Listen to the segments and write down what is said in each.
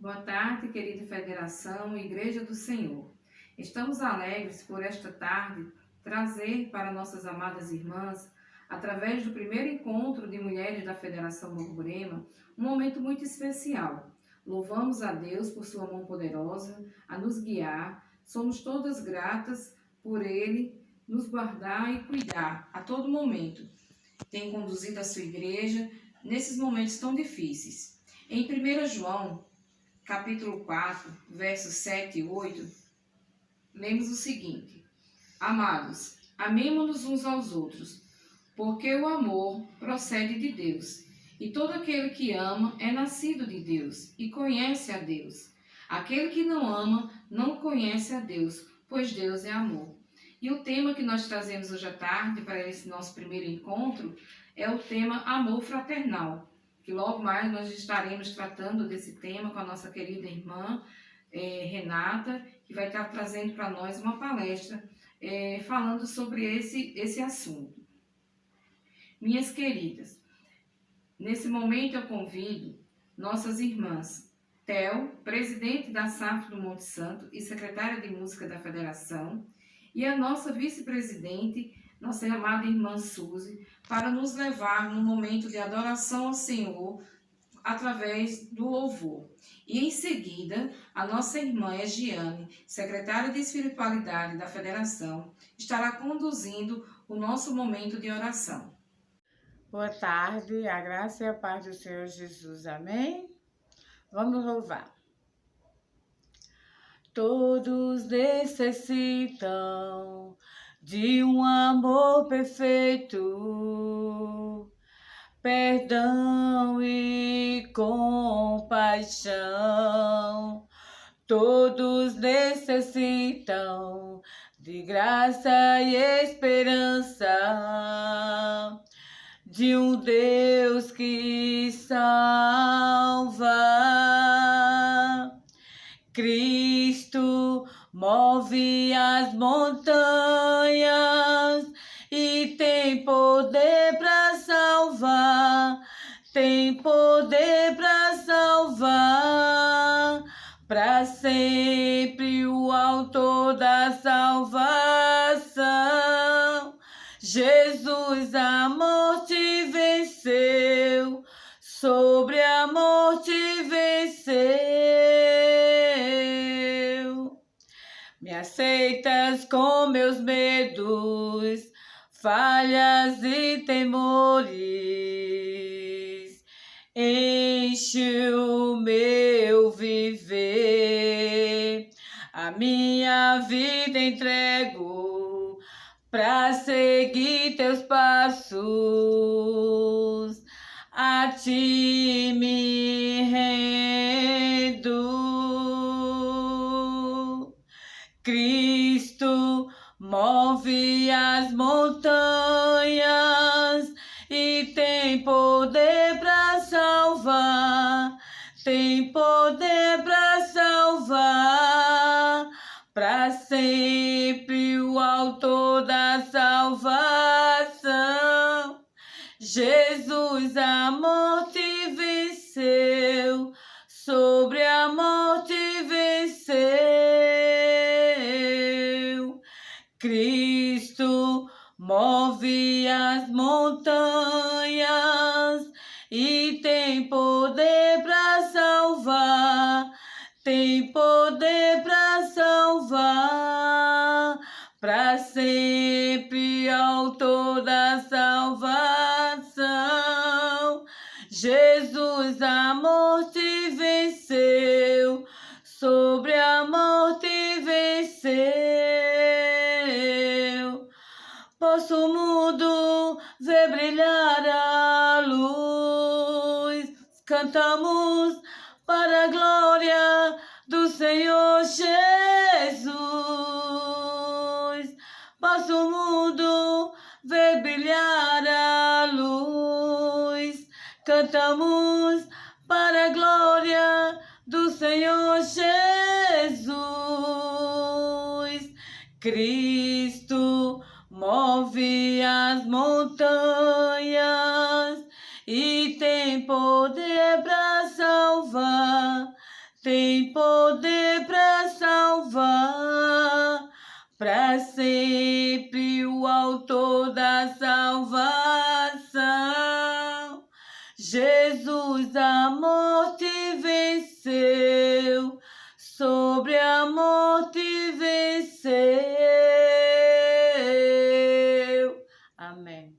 Boa tarde, querida Federação e Igreja do Senhor. Estamos alegres por esta tarde trazer para nossas amadas irmãs, através do primeiro encontro de mulheres da Federação Borborema, um momento muito especial. Louvamos a Deus por sua mão poderosa a nos guiar. Somos todas gratas por Ele nos guardar e cuidar a todo momento. Tem conduzido a sua igreja nesses momentos tão difíceis. Em 1 João, capítulo 4, versos 7 e 8, lemos o seguinte: Amados, amemo-nos uns aos outros, porque o amor procede de Deus, e todo aquele que ama é nascido de Deus e conhece a Deus. Aquele que não ama não conhece a Deus, pois Deus é amor. E o tema que nós trazemos hoje à tarde para esse nosso primeiro encontro é o tema Amor Fraternal, que logo mais nós estaremos tratando desse tema com a nossa querida irmã Renata, que vai estar trazendo para nós uma palestra falando sobre esse assunto. Minhas queridas, nesse momento eu convido nossas irmãs Theo, presidente da SAF do Monte Santo e secretária de Música da Federação, e a nossa vice-presidente, nossa amada irmã Suzy, para nos levar num momento de adoração ao Senhor através do louvor. E em seguida, a nossa irmã Egiane, secretária de Espiritualidade da Federação, estará conduzindo o nosso momento de oração. Boa tarde, a graça e a paz do Senhor Jesus, amém? Vamos louvar. Todos necessitam de um amor perfeito, perdão e compaixão. Todos necessitam de graça e esperança, de um Deus que salva. Cristo move as montanhas e tem poder para salvar, tem poder para salvar, para sempre o autor da salvação. Jesus a morte venceu, sobre a morte venceu. Me aceitas com meus medos, falhas e temores. Enche o meu viver, a minha vida entrego pra seguir teus passos, a ti me rendo. Cristo move as montanhas e tem poder para salvar, tem poder para salvar, para sempre o autor da salvação. Jesus a morte venceu, sobre a morte venceu. Cristo move as montanhas e tem poder para salvar, tem poder para salvar, para sempre autor da salvação. Jesus a morte venceu, sobre a morte venceu. Posso o mundo ver brilhar a luz, cantamos para a glória do Senhor Jesus. Posso o mundo ver brilhar a luz, cantamos para a glória do Senhor Jesus. Cristo move as montanhas e tem poder para salvar, tem poder para salvar, para sempre o autor da salvação. Jesus a morte venceu, sobre a morte venceu. Amém.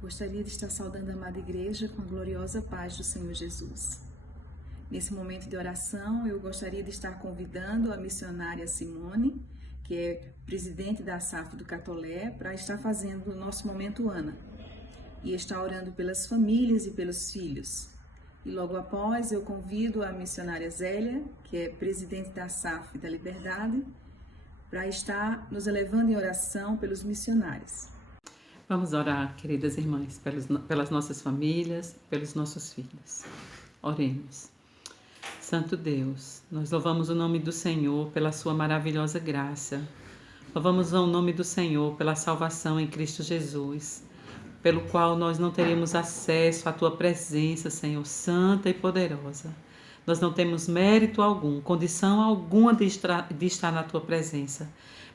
Gostaria de estar saudando a amada igreja com a gloriosa paz do Senhor Jesus. Nesse momento de oração, eu gostaria de estar convidando a missionária Simone, que é presidente da SAF do Catolé, para estar fazendo o nosso momento Ana, e estar orando pelas famílias e pelos filhos. E logo após, eu convido a missionária Zélia, que é presidente da SAF da Liberdade, para estar nos elevando em oração pelos missionários. Vamos orar, queridas irmãs, pelas nossas famílias, pelos nossos filhos. Oremos. Santo Deus, nós louvamos o nome do Senhor pela sua maravilhosa graça. Louvamos o nome do Senhor pela salvação em Cristo Jesus, pelo qual nós não teremos acesso à tua presença, Senhor, santa e poderosa. Nós não temos mérito algum, condição alguma de estar na tua presença.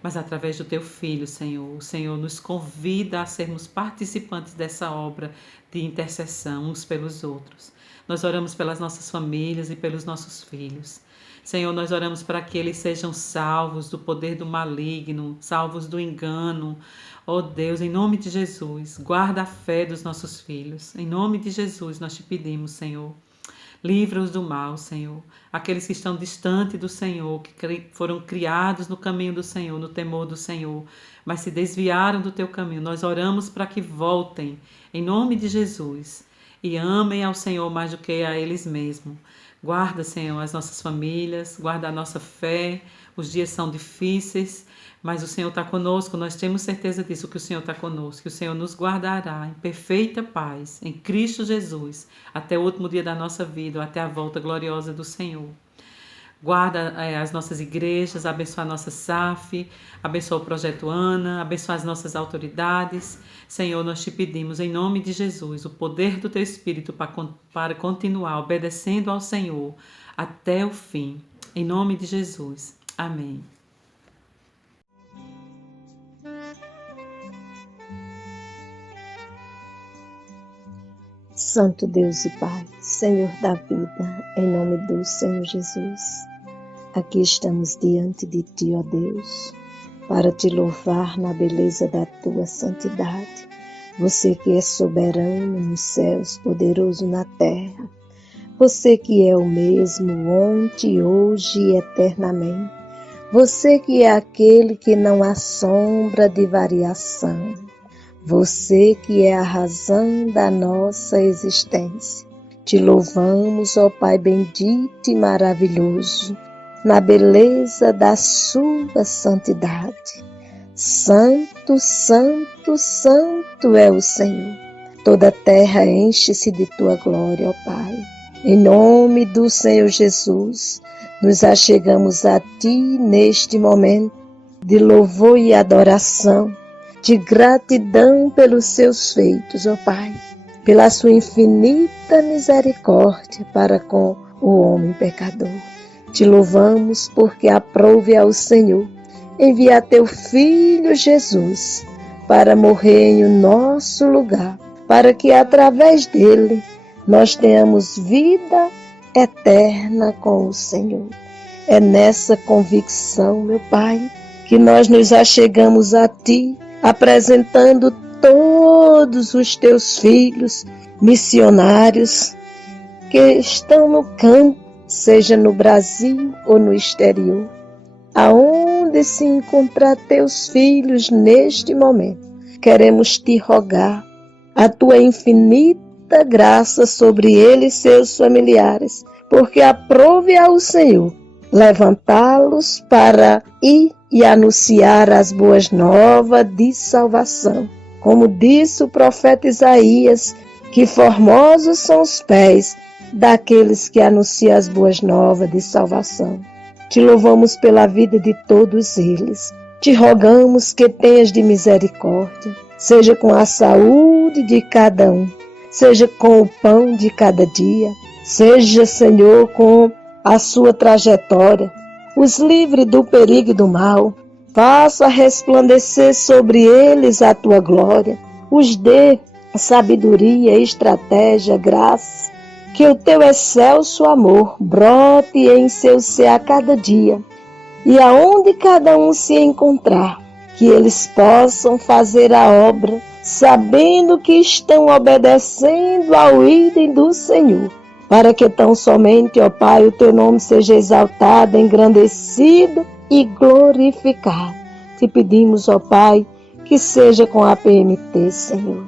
Mas através do teu Filho, Senhor, o Senhor nos convida a sermos participantes dessa obra de intercessão uns pelos outros. Nós oramos pelas nossas famílias e pelos nossos filhos. Senhor, nós oramos para que eles sejam salvos do poder do maligno, salvos do engano. Oh Deus, em nome de Jesus, guarda a fé dos nossos filhos. Em nome de Jesus, nós te pedimos, Senhor. Livra-os do mal, Senhor. Aqueles que estão distantes do Senhor, que foram criados no caminho do Senhor, no temor do Senhor, mas se desviaram do teu caminho. Nós oramos para que voltem, em nome de Jesus, e amem ao Senhor mais do que a eles mesmos. Guarda, Senhor, as nossas famílias, guarda a nossa fé. Os dias são difíceis, mas o Senhor está conosco, nós temos certeza disso, que o Senhor está conosco, que o Senhor nos guardará em perfeita paz, em Cristo Jesus, até o último dia da nossa vida, até a volta gloriosa do Senhor. Guarda as nossas igrejas, abençoa a nossa SAF, abençoa o Projeto Ana, abençoa as nossas autoridades. Senhor, nós te pedimos em nome de Jesus, o poder do teu Espírito para continuar obedecendo ao Senhor até o fim. Em nome de Jesus. Amém. Santo Deus e Pai, Senhor da vida, em nome do Senhor Jesus, aqui estamos diante de Ti, ó Deus, para Te louvar na beleza da Tua santidade. Você que é soberano nos céus, poderoso na terra, Você que é o mesmo ontem, hoje e eternamente. Você que é aquele que não há sombra de variação. Você que é a razão da nossa existência. Te louvamos, ó Pai bendito e maravilhoso, na beleza da sua santidade. Santo, santo, santo é o Senhor. Toda a terra enche-se de tua glória, ó Pai. Em nome do Senhor Jesus, nos achegamos a ti neste momento de louvor e adoração, de gratidão pelos seus feitos, ó Pai, pela sua infinita misericórdia para com o homem pecador. Te louvamos porque aprove ao Senhor enviar teu Filho Jesus para morrer em nosso lugar, para que através dele nós tenhamos vida eterna com o Senhor. É nessa convicção, meu Pai, que nós nos achegamos a ti, apresentando todos os teus filhos missionários que estão no campo, seja no Brasil ou no exterior. Aonde se encontrar teus filhos neste momento, queremos te rogar a tua infinita graça sobre eles e seus familiares, porque aprove ao Senhor levantá-los para ir e anunciar as boas novas de salvação. Como disse o profeta Isaías, que formosos são os pés daqueles que anunciam as boas novas de salvação. Te louvamos pela vida de todos eles. Te rogamos que tenhas de misericórdia, seja com a saúde de cada um, seja com o pão de cada dia, seja, Senhor, com a sua trajetória. Os livre do perigo e do mal. Faça resplandecer sobre eles a tua glória. Os dê sabedoria, estratégia, graça. Que o teu excelso amor brote em seu ser a cada dia. E aonde cada um se encontrar, que eles possam fazer a obra, sabendo que estão obedecendo ao ídolo do Senhor. Para que tão somente, ó Pai, o teu nome seja exaltado, engrandecido e glorificado. Te pedimos, ó Pai, que seja com a PMT, Senhor.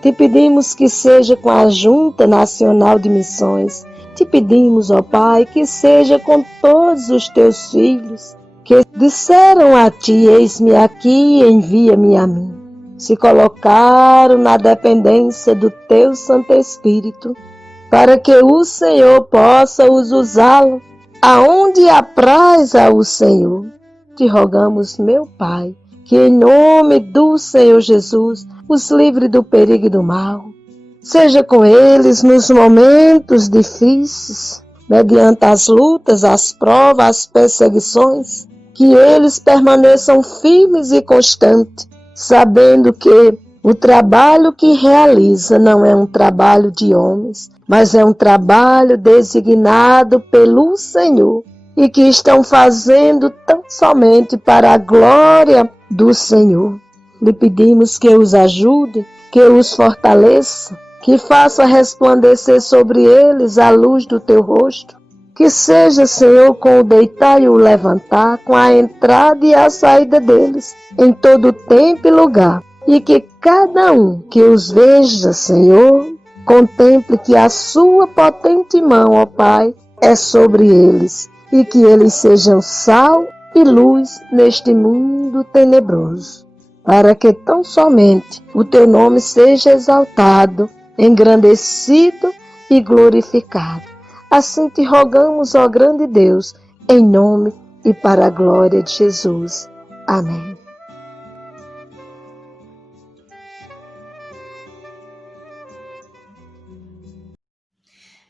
Te pedimos que seja com a Junta Nacional de Missões. Te pedimos, ó Pai, que seja com todos os teus filhos, que disseram a ti, eis-me aqui, envia-me a mim. Se colocaram na dependência do teu Santo Espírito, para que o Senhor possa os usá-lo aonde apraz ao Senhor. Te rogamos, meu Pai, que em nome do Senhor Jesus os livre do perigo e do mal. Seja com eles nos momentos difíceis, mediante as lutas, as provas, as perseguições, que eles permaneçam firmes e constantes, sabendo que o trabalho que realiza não é um trabalho de homens, mas é um trabalho designado pelo Senhor e que estão fazendo tão somente para a glória do Senhor. Lhe pedimos que os ajude, que os fortaleça, que faça resplandecer sobre eles a luz do teu rosto. Que seja, Senhor, com o deitar e o levantar, com a entrada e a saída deles, em todo tempo e lugar. E que cada um que os veja, Senhor, contemple que a sua potente mão, ó Pai, é sobre eles. E que eles sejam sal e luz neste mundo tenebroso. Para que tão somente o teu nome seja exaltado, engrandecido e glorificado. Assim te rogamos, ó grande Deus, em nome e para a glória de Jesus. Amém.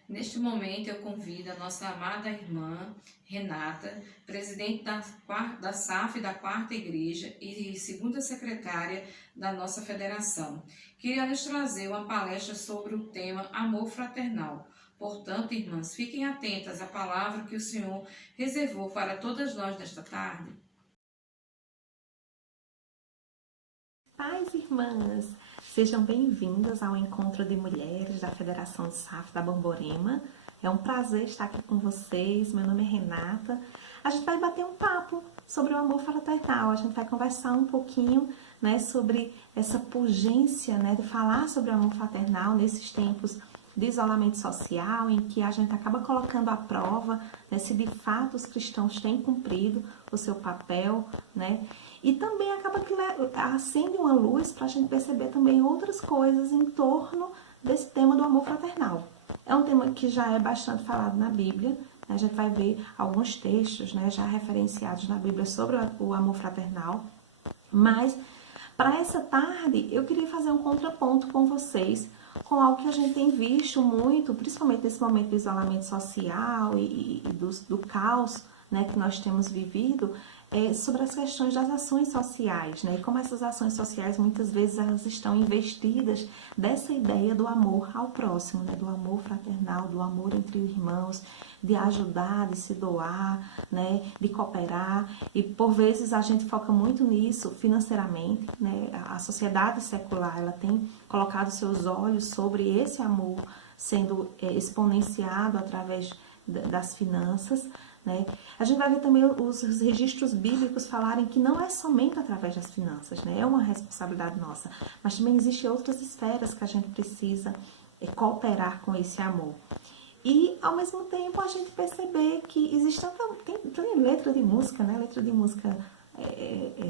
Neste momento, eu convido a nossa amada irmã Renata, presidente da SAF da Quarta Igreja e segunda secretária da nossa federação, que irá nos trazer uma palestra sobre o tema Amor Fraternal. Portanto, irmãs, fiquem atentas à palavra que o Senhor reservou para todas nós nesta tarde. Paz, irmãs! Sejam bem-vindas ao Encontro de Mulheres da Federação SAF da Borborema. É um prazer estar aqui com vocês. Meu nome é Renata. A gente vai bater um papo sobre o amor fraternal. A gente vai conversar um pouquinho, né, sobre essa urgência, né, de falar sobre o amor fraternal nesses tempos de isolamento social, em que a gente acaba colocando à prova, né, se de fato os cristãos têm cumprido o seu papel, né? E também acaba que acende uma luz para a gente perceber também outras coisas em torno desse tema do amor fraternal. É um tema que já é bastante falado na Bíblia, né? A gente vai ver alguns textos, né, já referenciados na Bíblia sobre o amor fraternal, mas para essa tarde eu queria fazer um contraponto com vocês, com algo que a gente tem visto muito, principalmente nesse momento do isolamento social e do caos, né, que nós temos vivido, sobre as questões das ações sociais, né, e como essas ações sociais muitas vezes elas estão investidas dessa ideia do amor ao próximo, né, do amor fraternal, do amor entre irmãos, de ajudar, de se doar, né, de cooperar, e por vezes a gente foca muito nisso financeiramente, né, a sociedade secular ela tem colocado seus olhos sobre esse amor sendo exponenciado através das finanças, né? A gente vai ver também os registros bíblicos falarem que não é somente através das finanças, né? É uma responsabilidade nossa, mas também existem outras esferas que a gente precisa cooperar com esse amor. E, ao mesmo tempo, a gente perceber que existe tem letra de música, né? Letra de música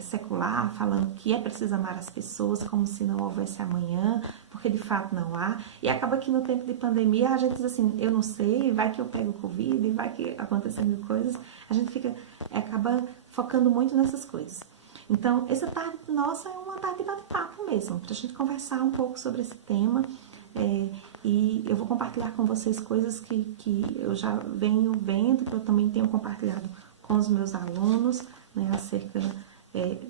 secular, falando que é preciso amar as pessoas como se não houvesse amanhã, porque de fato não há. E acaba que no tempo de pandemia a gente diz assim, eu não sei, vai que eu pego Covid, vai que acontecem mil coisas. A gente acaba focando muito nessas coisas. Então, essa tarde nossa é uma tarde de bate-papo mesmo, pra gente conversar um pouco sobre esse tema. E eu vou compartilhar com vocês coisas que eu já venho vendo, que eu também tenho compartilhado com os meus alunos, né, acerca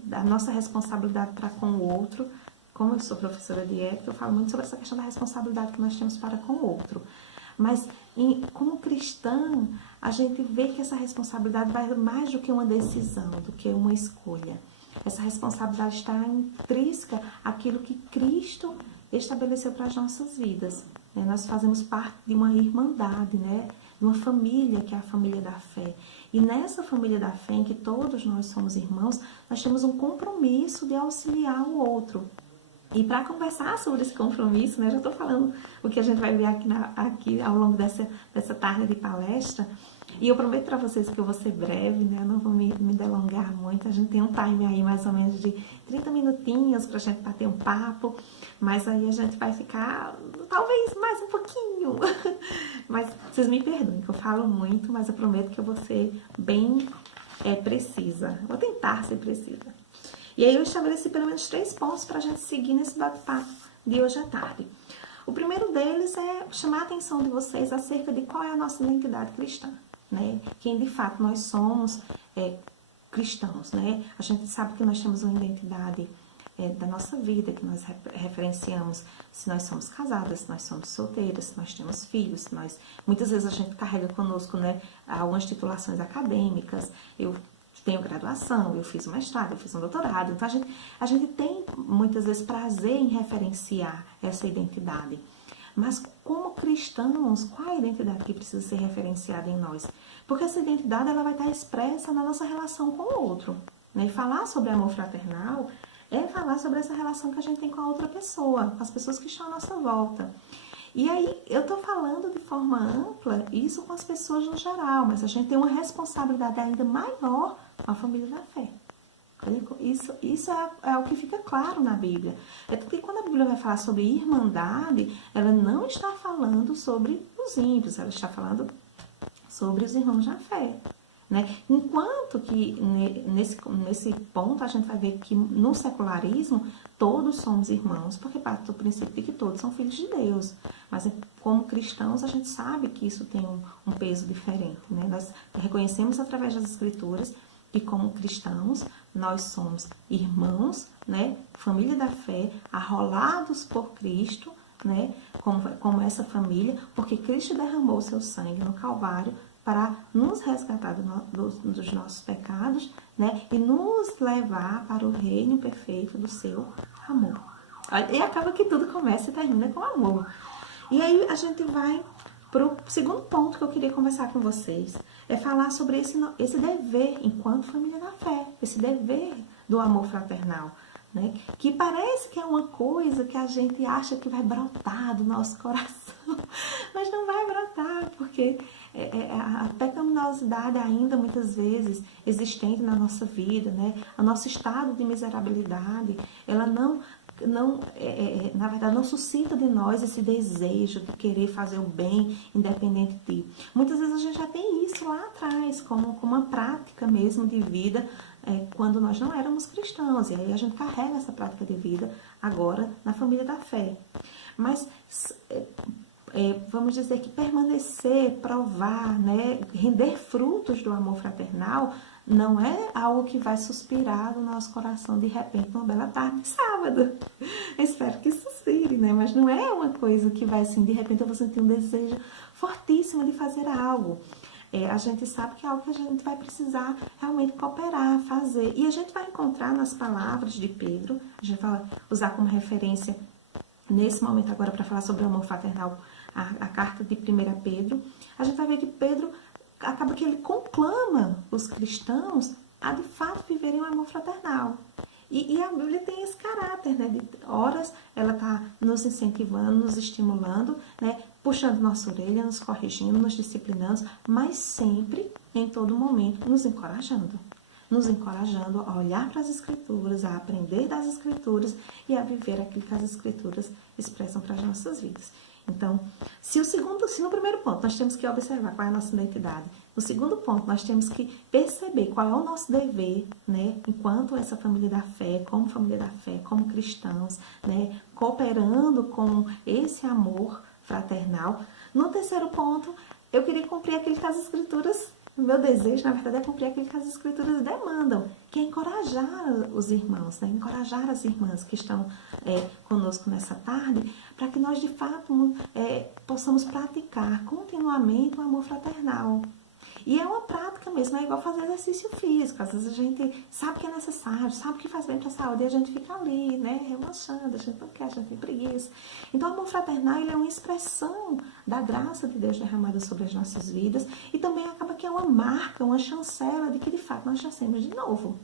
da nossa responsabilidade para com o outro. Como eu sou professora de ética, eu falo muito sobre essa questão da responsabilidade que nós temos para com o outro. Mas, como cristã, a gente vê que essa responsabilidade vai mais do que uma decisão, do que uma escolha. Essa responsabilidade está intrínseca àquilo que Cristo estabeleceu para as nossas vidas. Né? Nós fazemos parte de uma irmandade, né? De uma família que é a família da fé. E nessa família da fé, em que todos nós somos irmãos, nós temos um compromisso de auxiliar o outro. E para conversar sobre esse compromisso, né, já estou falando o que a gente vai ver aqui ao longo dessa tarde de palestra, e eu prometo para vocês que eu vou ser breve, né, eu não vou me delongar muito, a gente tem um time aí mais ou menos de 30 minutinhos para a gente bater um papo, mas aí a gente vai ficar talvez mais um pouquinho, mas vocês me perdoem que eu falo muito, mas eu prometo que eu vou ser bem precisa, vou tentar ser precisa. E aí eu estabeleci pelo menos 3 pontos para a gente seguir nesse bate-papo de hoje à tarde. O primeiro deles é chamar a atenção de vocês acerca de qual é a nossa identidade cristã, né? Quem de fato nós somos cristãos, né? A gente sabe que nós temos uma identidade da nossa vida, que nós referenciamos se nós somos casadas, se nós somos solteiras, se nós temos filhos, muitas vezes a gente carrega conosco, né, algumas titulações acadêmicas. Eu tenho graduação, eu fiz um mestrado, eu fiz um doutorado. Então, a gente tem, muitas vezes, prazer em referenciar essa identidade. Mas, como cristãos, qual é a identidade que precisa ser referenciada em nós? Porque essa identidade ela vai estar expressa na nossa relação com o outro. Né? E falar sobre amor fraternal é falar sobre essa relação que a gente tem com a outra pessoa, com as pessoas que estão à nossa volta. E aí, eu estou falando de forma ampla, isso com as pessoas no geral, mas a gente tem uma responsabilidade ainda maior com a família da fé. Isso é o que fica claro na Bíblia. É porque quando a Bíblia vai falar sobre irmandade, ela não está falando sobre os ímpios, ela está falando sobre os irmãos da fé. Né? Enquanto que nesse ponto a gente vai ver que no secularismo todos somos irmãos, porque parte do princípio de que todos são filhos de Deus. Mas como cristãos a gente sabe que isso tem um peso diferente. Né? Nós reconhecemos através das Escrituras que como cristãos nós somos irmãos, né? Família da fé, arrolados por Cristo, né? Como essa família, porque Cristo derramou o seu sangue no Calvário para nos resgatar dos nossos pecados, né? E nos levar para o reino perfeito do seu amor. E acaba que tudo começa e termina com amor. E aí a gente vai para o segundo ponto que eu queria conversar com vocês. É falar sobre esse dever enquanto família da fé, esse dever do amor fraternal, né? Que parece que é uma coisa que a gente acha que vai brotar do nosso coração, mas não vai brotar, porque a pecaminosidade ainda muitas vezes existente na nossa vida, né? O nosso estado de miserabilidade, ela na verdade, não suscita de nós esse desejo de querer fazer o bem, independente de. Muitas vezes a gente já tem isso lá atrás, como uma prática mesmo de vida, quando nós não éramos cristãos. E aí a gente carrega essa prática de vida agora na família da fé. Mas vamos dizer que permanecer, provar, né, render frutos do amor fraternal, não é algo que vai suspirar no nosso coração de repente numa bela tarde de sábado. Eu espero que suspire, né? Mas não é uma coisa que vai assim, de repente eu vou sentir um desejo fortíssimo de fazer algo. A gente sabe que é algo que a gente vai precisar realmente cooperar, fazer. E a gente vai encontrar nas palavras de Pedro, a gente vai usar como referência nesse momento agora para falar sobre o amor fraternal, a carta de 1 Pedro, a gente vai ver que Pedro acaba que ele conclama os cristãos a de fato viverem o amor fraternal. E a Bíblia tem esse caráter, né? De horas ela está nos incentivando, nos estimulando, né? Puxando nossa orelha, nos corrigindo, nos disciplinando, mas sempre, em todo momento, nos encorajando a olhar para as Escrituras, a aprender das Escrituras e a viver aquilo que as Escrituras expressam para as nossas vidas. Então, se no primeiro ponto nós temos que observar qual é a nossa identidade, no segundo ponto nós temos que perceber qual é o nosso dever, né, enquanto essa família da fé, como cristãos, né, cooperando com esse amor fraternal. No terceiro ponto, eu queria cumprir aquilo que as Escrituras, o meu desejo, na verdade, é cumprir aquilo que as Escrituras demandam, que é encorajar os irmãos, né? Encorajar as irmãs que estão conosco nessa tarde, para que nós, de fato, possamos praticar continuamente o amor fraternal. E é uma prática mesmo, é igual fazer exercício físico. Às vezes a gente sabe que é necessário, sabe que faz bem para a saúde, e a gente fica ali, né, relaxando, a gente não quer, a gente tem preguiça. Então o amor fraternal, ele é uma expressão da graça de Deus derramada sobre as nossas vidas, e também acaba que é uma marca, uma chancela de que de fato nós nascemos de novo.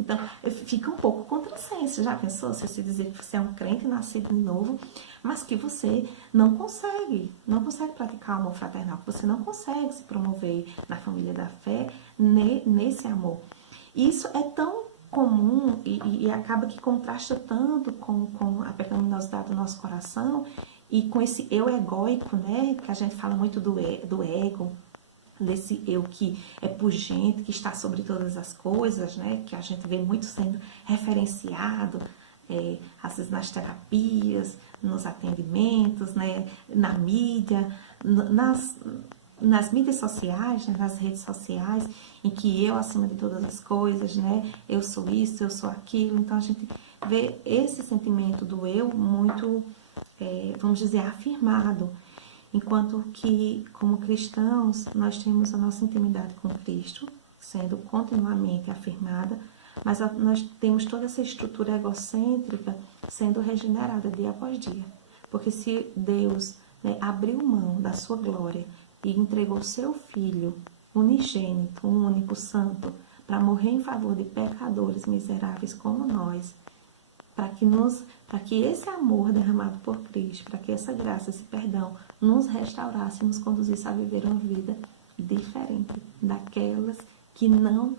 Então, fica um pouco contrassenso. Já pensou se você dizer que você é um crente nascido de novo, mas que você não consegue praticar o amor fraternal, que você não consegue se promover na família da fé, nesse amor. Isso é tão comum e acaba que contrasta tanto com a pecaminosidade do nosso coração e com esse eu egóico, né, que a gente fala muito do ego, desse eu que é pujante, que está sobre todas as coisas, né? Que a gente vê muito sendo referenciado, às vezes nas terapias, nos atendimentos, né? Na mídia, nas mídias sociais, né? Nas redes sociais, em que eu acima de todas as coisas, né? Eu sou isso, eu sou aquilo. Então a gente vê esse sentimento do eu muito, vamos dizer, afirmado. Enquanto que, como cristãos, nós temos a nossa intimidade com Cristo, sendo continuamente afirmada, mas nós temos toda essa estrutura egocêntrica sendo regenerada dia após dia. Porque se Deus, né, abriu mão da sua glória e entregou seu Filho unigênito, um único santo, para morrer em favor de pecadores miseráveis como nós, para que esse amor derramado por Cristo, para que essa graça, esse perdão nos restaurasse e nos conduzisse a viver uma vida diferente daquelas que não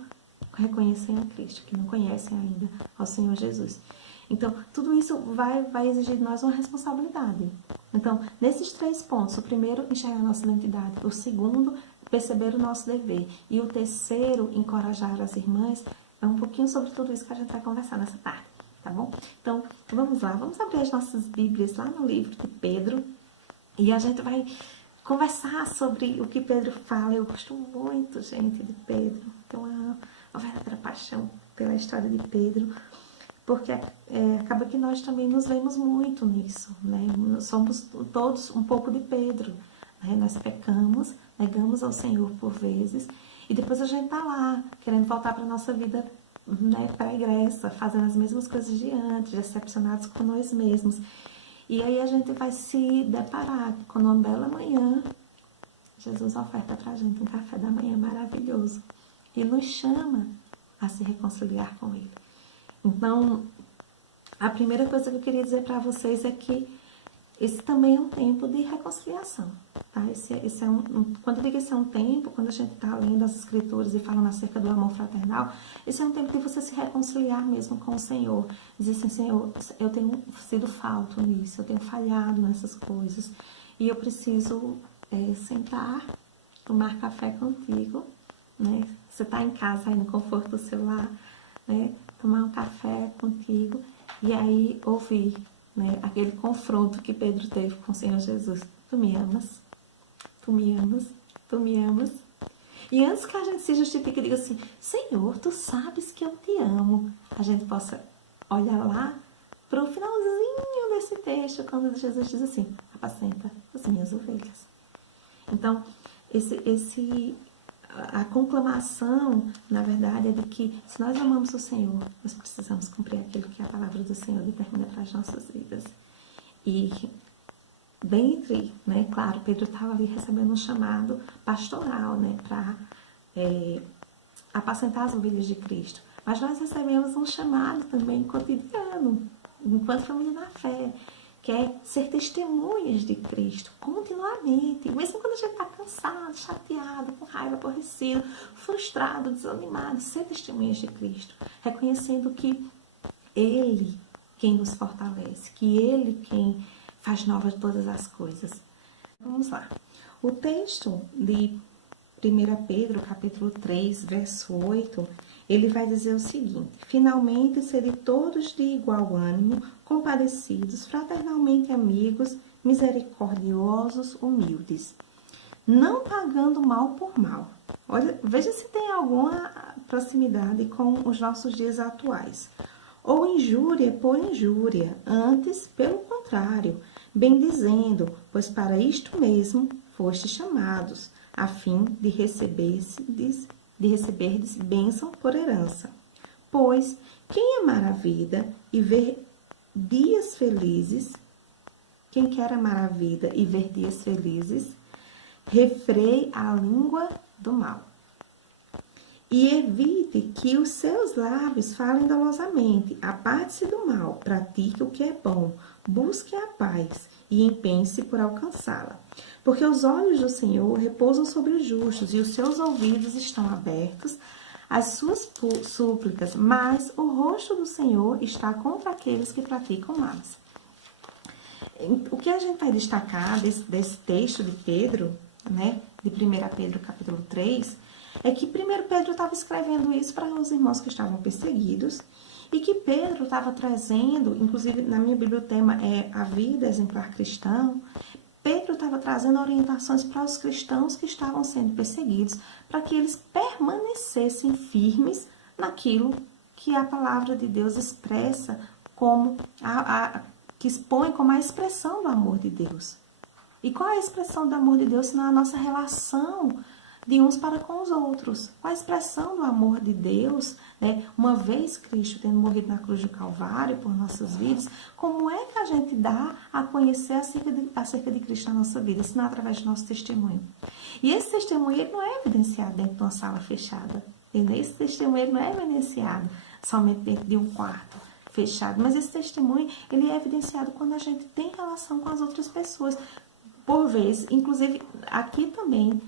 reconhecem a Cristo, que não conhecem ainda ao Senhor Jesus. Então, tudo isso vai exigir de nós uma responsabilidade. Então, nesses 3 pontos, o primeiro, enxergar a nossa identidade. O segundo, perceber o nosso dever. E o terceiro, encorajar as irmãs. É um pouquinho sobre tudo isso que a gente vai conversar nessa tarde. Tá bom? Então, vamos lá. Vamos abrir as nossas Bíblias lá no livro de Pedro. E a gente vai conversar sobre o que Pedro fala. Eu gosto muito, gente, de Pedro. Então, uma verdadeira paixão pela história de Pedro. Porque acaba que nós também nos vemos muito nisso, né? Nós somos todos um pouco de Pedro, né? Nós pecamos, negamos ao Senhor por vezes. E depois a gente tá lá, querendo voltar para a nossa vida, né, pregressa, fazendo as mesmas coisas de antes, decepcionados com nós mesmos. E aí a gente vai se deparar com uma bela manhã, Jesus oferta para a gente um café da manhã maravilhoso e nos chama a se reconciliar com Ele. Então, a primeira coisa que eu queria dizer para vocês é que esse também é um tempo de reconciliação, tá? Quando eu digo esse é um tempo, quando a gente está lendo as Escrituras e falando acerca do amor fraternal, esse é um tempo de você se reconciliar mesmo com o Senhor. Dizer assim, Senhor, eu tenho sido falto nisso, eu tenho falhado nessas coisas, e eu preciso sentar, tomar café contigo, né? Você está em casa aí no conforto do seu lar, né? Tomar um café contigo e aí ouvir, né, aquele confronto que Pedro teve com o Senhor Jesus. Tu me amas? Tu me amas? Tu me amas? E antes que a gente se justifique e diga assim, Senhor, tu sabes que eu te amo, a gente possa olhar lá para o finalzinho desse texto, quando Jesus diz assim, apacenta as minhas ovelhas. Então, a conclamação, na verdade, é de que se nós amamos o Senhor, nós precisamos cumprir aquilo que a palavra do Senhor determina para as nossas vidas. E dentre, né, claro, Pedro estava ali recebendo um chamado pastoral, né, para apacentar as ovelhas de Cristo. Mas nós recebemos um chamado também cotidiano, enquanto família na fé, que é ser testemunhas de Cristo continuamente, mesmo quando a gente está cansado, chateado, com raiva, aborrecido, frustrado, desanimado, ser testemunhas de Cristo, reconhecendo que Ele quem nos fortalece, que Ele quem faz novas todas as coisas. Vamos lá. O texto de 1 Pedro, capítulo 3, verso 8, ele vai dizer o seguinte, finalmente, sede todos de igual ânimo, compadecidos, fraternalmente amigos, misericordiosos, humildes, não pagando mal por mal. Olha, veja se tem alguma proximidade com os nossos dias atuais. Ou injúria por injúria, antes, pelo contrário, bendizendo, pois para isto mesmo fostes chamados, a fim de receberdes bênção por herança. Pois quem amar a vida e ver dias felizes, quem quer amar a vida e ver dias felizes, refreie a língua do mal. E evite que os seus lábios falem dolosamente, aparte-se do mal, pratique o que é bom, busque a paz e empenhe-se por alcançá-la. Porque os olhos do Senhor repousam sobre os justos e os seus ouvidos estão abertos às suas súplicas, mas o rosto do Senhor está contra aqueles que praticam males. O que a gente vai destacar desse texto de Pedro, né, de 1 Pedro capítulo 3, é que primeiro Pedro estava escrevendo isso para os irmãos que estavam perseguidos e que Pedro estava trazendo, inclusive na minha Bíblia o tema é a vida exemplar cristão, Pedro estava trazendo orientações para os cristãos que estavam sendo perseguidos, para que eles permanecessem firmes naquilo que a palavra de Deus expressa como, que expõe como a expressão do amor de Deus. E qual é a expressão do amor de Deus senão a nossa relação de uns para com os outros? Qual a expressão do amor de Deus, né? Uma vez Cristo tendo morrido na cruz do Calvário por nossas vidas, como é que a gente dá a conhecer acerca de Cristo na nossa vida, se não através do nosso testemunho? E esse testemunho ele não é evidenciado dentro de uma sala fechada. Esse testemunho ele não é evidenciado somente dentro de um quarto fechado, mas esse testemunho ele é evidenciado quando a gente tem relação com as outras pessoas. Por vezes, inclusive aqui também,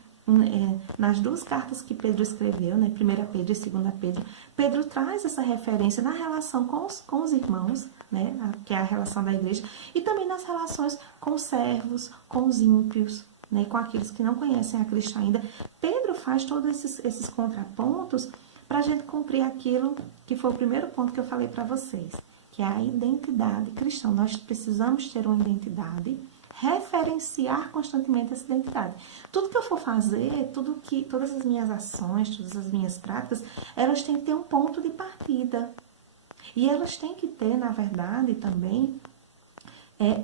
nas duas cartas que Pedro escreveu, né, 1 Pedro e 2 Pedro, Pedro traz essa referência na relação com os irmãos, né, que é a relação da igreja, e também nas relações com os servos, com os ímpios, né, com aqueles que não conhecem a Cristo ainda. Pedro faz todos esses contrapontos para a gente cumprir aquilo que foi o primeiro ponto que eu falei para vocês, que é a identidade cristã. Nós precisamos ter uma identidade, referenciar constantemente essa identidade. Tudo que eu for fazer, todas as minhas ações, todas as minhas práticas, elas têm que ter um ponto de partida. E elas têm que ter, na verdade, também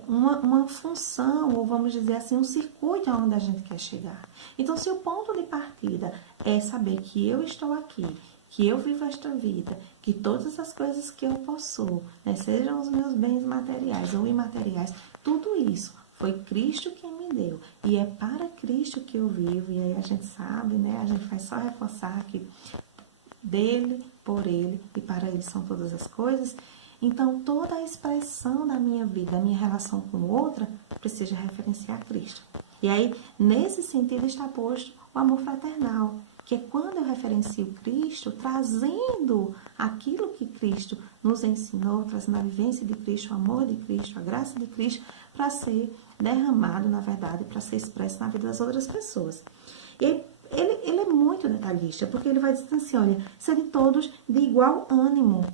uma função, ou vamos dizer assim, um circuito aonde a gente quer chegar. Então, se o ponto de partida é saber que eu estou aqui, que eu vivo esta vida, que todas as coisas que eu possuo, né, sejam os meus bens materiais ou imateriais, tudo isso foi Cristo quem me deu. E é para Cristo que eu vivo. E aí a gente sabe, né? A gente vai só reforçar que dele, por ele e para ele são todas as coisas. Então, toda a expressão da minha vida, da minha relação com outra, precisa referenciar Cristo. E aí, nesse sentido, está posto o amor fraternal, que é quando eu referencio Cristo, trazendo aquilo que Cristo nos ensinou, trazendo a vivência de Cristo, o amor de Cristo, a graça de Cristo, para ser derramado, na verdade, para ser expresso na vida das outras pessoas. E aí, ele é muito detalhista, porque ele vai dizer assim, olha, serem todos de igual ânimo.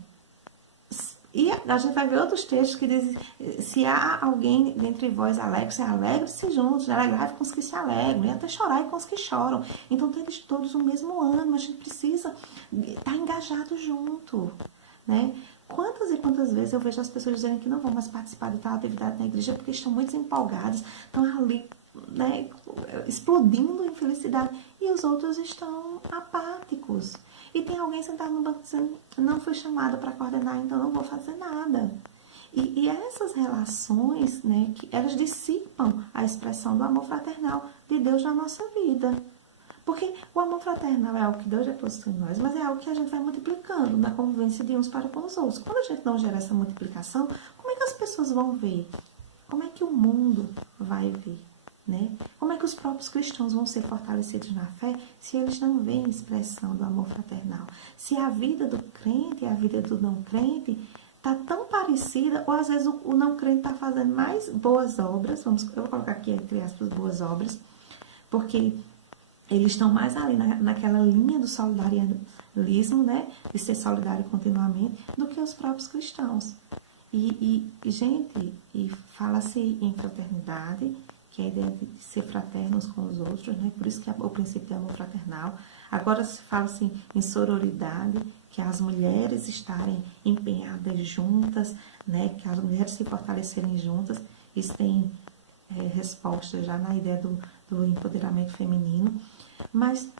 E a gente vai ver outros textos que dizem, se há alguém dentre vós alegre, alegre-se juntos, alegrai com os que se alegram, e até chorai com os que choram. Então, tem todos o mesmo ânimo, a gente precisa estar engajado junto, né? Quantas e quantas vezes eu vejo as pessoas dizendo que não vão mais participar de tal atividade na igreja porque estão muito empolgadas, estão ali, né, explodindo em felicidade, e os outros estão apáticos. E tem alguém sentado no banco dizendo, não fui chamada para coordenar, então não vou fazer nada. E essas relações, né, que elas dissipam a expressão do amor fraternal de Deus na nossa vida. Porque o amor fraternal é algo que Deus depositou em nós, mas é algo que a gente vai multiplicando na convivência de uns para com os outros. Quando a gente não gera essa multiplicação, como é que as pessoas vão ver? Como é que o mundo vai ver? Né? Como é que os próprios cristãos vão ser fortalecidos na fé se eles não veem a expressão do amor fraternal? Se a vida do crente e a vida do não crente está tão parecida, ou às vezes o não crente está fazendo mais boas obras, eu vou colocar aqui entre aspas boas obras, porque eles estão mais ali naquela linha do solidarismo, né? De ser solidário continuamente, do que os próprios cristãos. Gente, fala-se em fraternidade, que é a ideia de ser fraternos com os outros, né? Por isso que é o princípio de amor fraternal. Agora se fala assim em sororidade, que é as mulheres estarem empenhadas juntas, né? Que as mulheres se fortalecerem juntas. Isso tem resposta já na ideia do empoderamento feminino. Mas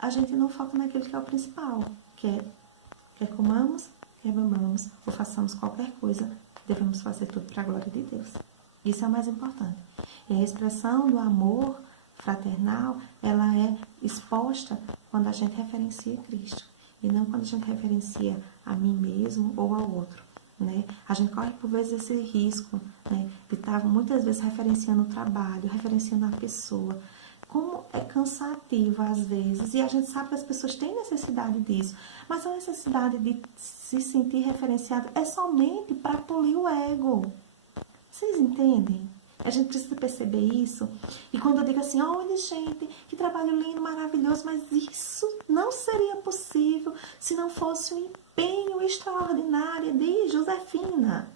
a gente não foca naquilo que é o principal, que é quer comamos, quer bebamos, ou façamos qualquer coisa, devemos fazer tudo para a glória de Deus. Isso é o mais importante. E a expressão do amor fraternal, ela é exposta quando a gente referencia Cristo. E não quando a gente referencia a mim mesmo ou ao outro. Né? A gente corre por vezes esse risco, né, de estar muitas vezes referenciando o trabalho, referenciando a pessoa. Como é cansativo às vezes. E a gente sabe que as pessoas têm necessidade disso. Mas a necessidade de se sentir referenciado é somente para polir o ego. Vocês entendem? A gente precisa perceber isso. E quando eu digo assim, olha gente, que trabalho lindo, maravilhoso, mas isso não seria possível se não fosse o empenho extraordinário de Josefina.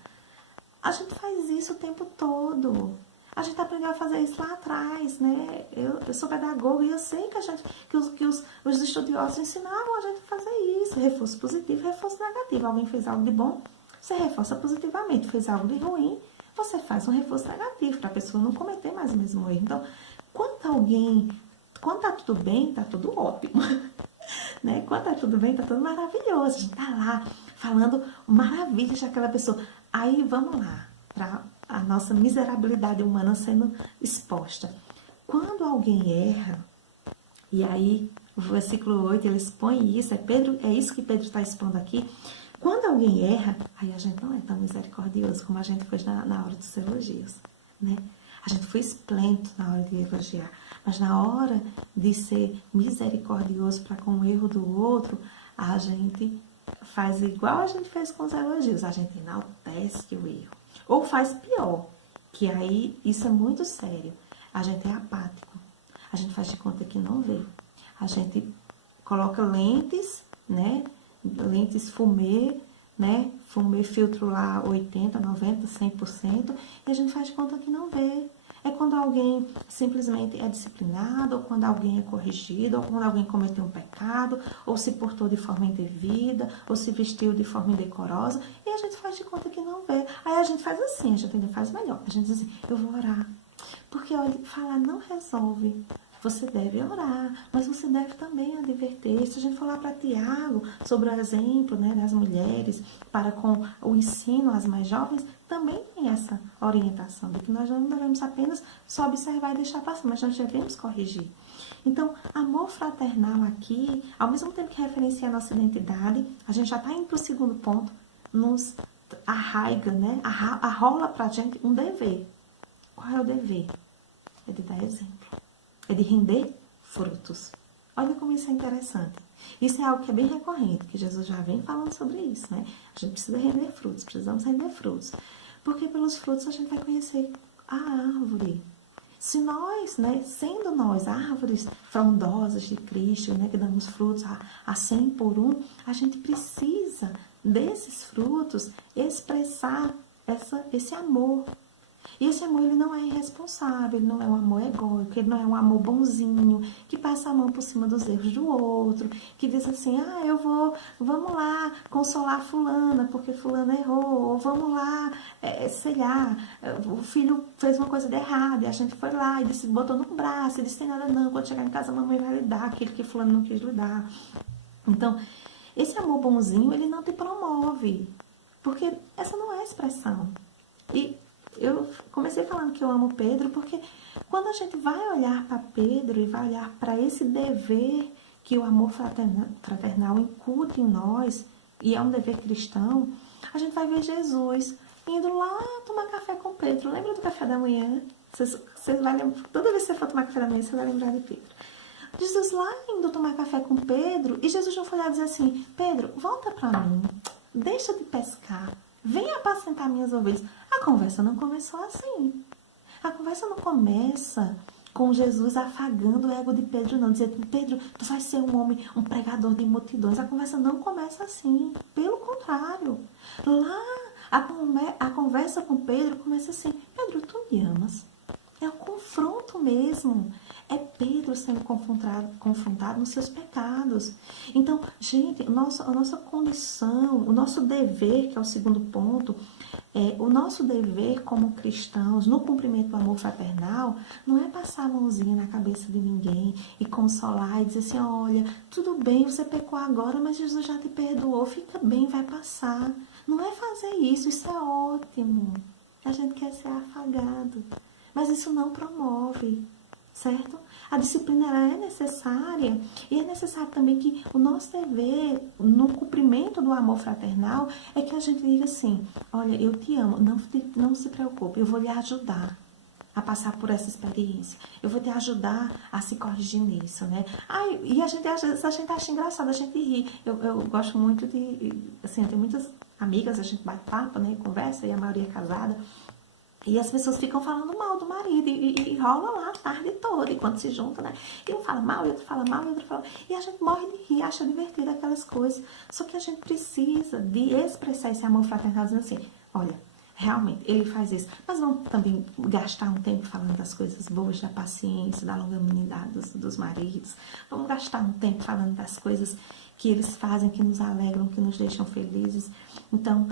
A gente faz isso o tempo todo. A gente aprendeu a fazer isso lá atrás, né? Eu sou pedagoga e eu sei que os estudiosos ensinaram a gente a fazer isso. Reforço positivo, reforço negativo. Alguém fez algo de bom, você reforça positivamente. Fez algo de ruim, você faz um reforço negativo para a pessoa não cometer mais o mesmo erro. Então, quando tá tudo bem, tá tudo ótimo. Né? Quando tá tudo bem, tá tudo maravilhoso. A gente tá lá falando maravilhas daquela pessoa. Aí, vamos lá, para a nossa miserabilidade humana sendo exposta. Quando alguém erra, e aí o versículo 8, ele expõe isso, é isso que Pedro está expondo aqui. Quando alguém erra, aí a gente não é tão misericordioso como a gente foi na hora dos elogios, né? A gente foi esplêndido na hora de elogiar, mas na hora de ser misericordioso para com o erro do outro, a gente faz igual a gente fez com os elogios, a gente enaltece o erro. Ou faz pior, que aí isso é muito sério, a gente é apático, a gente faz de conta que não vê, a gente coloca lentes, né? Lentes fumê, né? Fumê filtro lá 80, 90, 100%, e a gente faz de conta que não vê. É quando alguém simplesmente é disciplinado, ou quando alguém é corrigido, ou quando alguém cometeu um pecado, ou se portou de forma indevida, ou se vestiu de forma indecorosa, e a gente faz de conta que não vê. Aí a gente faz assim, a gente ainda faz melhor. A gente diz assim, eu vou orar. Porque, olha, falar não resolve. Você deve orar, mas você deve também adverter. Se a gente falar para Tiago sobre o exemplo, né, das mulheres para com o ensino às mais jovens, também tem tem essa orientação de que nós não devemos apenas só observar e deixar passar, mas nós devemos corrigir. Então, amor fraternal aqui, ao mesmo tempo que referencia a nossa identidade, a gente já está indo para o segundo ponto, nos arraiga, né? Arrola para a gente um dever. Qual é o dever? É de dar exemplo. É de render frutos. Olha como isso é interessante. Isso é algo que é bem recorrente, que Jesus já vem falando sobre isso, né? A gente precisa render frutos, precisamos render frutos. Porque pelos frutos a gente vai conhecer a árvore. Se nós, né, sendo nós árvores frondosas de Cristo, né, que damos frutos a 100 por 1, a gente precisa desses frutos expressar esse amor. E esse amor, ele não é irresponsável, ele não é um amor egóico, ele não é um amor bonzinho, que passa a mão por cima dos erros do outro, que diz assim, vamos lá consolar fulana, porque fulana errou, ou vamos lá, sei lá, o filho fez uma coisa de errado, e a gente foi lá e disse, botou no braço, e disse, tem nada não, quando chegar em casa a mamãe vai lhe dar aquilo que fulano não quis lhe dar. Então, esse amor bonzinho, ele não te promove, porque essa não é a expressão. E eu comecei falando que eu amo Pedro, porque quando a gente vai olhar para Pedro e vai olhar para esse dever que o amor fraternal incute em nós, e é um dever cristão, a gente vai ver Jesus indo lá tomar café com Pedro. Lembra do café da manhã? Você vai lembrar, toda vez que você for tomar café da manhã, você vai lembrar de Pedro. Jesus lá indo tomar café com Pedro, e Jesus não foi lá dizer assim, Pedro, volta para mim, deixa de pescar, vem apacentar minhas ovelhas. A conversa não começou assim. A conversa não começa com Jesus afagando o ego de Pedro, não. Dizendo, Pedro, tu vai ser um homem, um pregador de multidões. A conversa não começa assim. Pelo contrário. Lá, a conversa com Pedro começa assim. Pedro, tu me amas? É um confronto mesmo. É Pedro sendo confrontado nos seus pecados. Então, gente, a nossa condição, o nosso dever, que é o segundo ponto, o nosso dever como cristãos, no cumprimento do amor fraternal, não é passar a mãozinha na cabeça de ninguém e consolar e dizer assim, olha, tudo bem, você pecou agora, mas Jesus já te perdoou, fica bem, vai passar. Não é fazer isso, isso é ótimo. A gente quer ser afagado, mas isso não promove. Certo? A disciplina ela é necessária e é necessário também que o nosso dever no cumprimento do amor fraternal é que a gente diga assim, olha, eu te amo, não se preocupe, eu vou lhe ajudar a passar por essa experiência, eu vou te ajudar a se corrigir nisso, né? E às vezes a gente acha engraçado, a gente ri. Eu gosto muito de, assim, eu tenho muitas amigas, a gente bate papo, né, conversa, e a maioria é casada. E as pessoas ficam falando mal do marido e rola lá a tarde toda, e quando se junta, né? E um fala mal, e outro fala mal, e outro fala... E a gente morre de rir, acha divertido aquelas coisas. Só que a gente precisa de expressar esse amor fraternal, dizendo assim, olha, realmente, ele faz isso. Mas vamos também gastar um tempo falando das coisas boas, da paciência, da longanimidade dos maridos. Vamos gastar um tempo falando das coisas que eles fazem, que nos alegram, que nos deixam felizes. Então,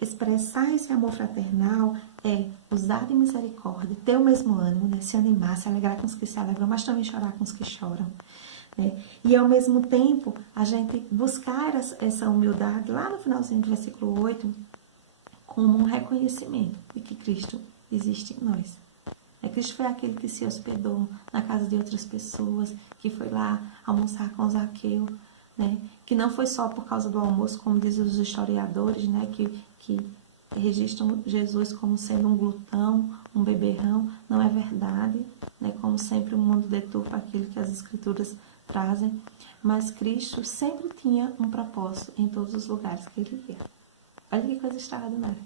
expressar esse amor fraternal é usar de misericórdia, ter o mesmo ânimo, né? Se animar, se alegrar com os que se alegram, mas também chorar com os que choram. Né? E ao mesmo tempo, a gente buscar essa humildade, lá no finalzinho do versículo 8, como um reconhecimento de que Cristo existe em nós. Cristo foi aquele que se hospedou na casa de outras pessoas, que foi lá almoçar com Zaqueu, né? Que não foi só por causa do almoço, como dizem os historiadores, né? Que registram Jesus como sendo um glutão, um beberrão. Não é verdade, né? Como sempre o mundo deturpa aquilo que as escrituras trazem, mas Cristo sempre tinha um propósito em todos os lugares que ele ia. Olha que coisa extraordinária.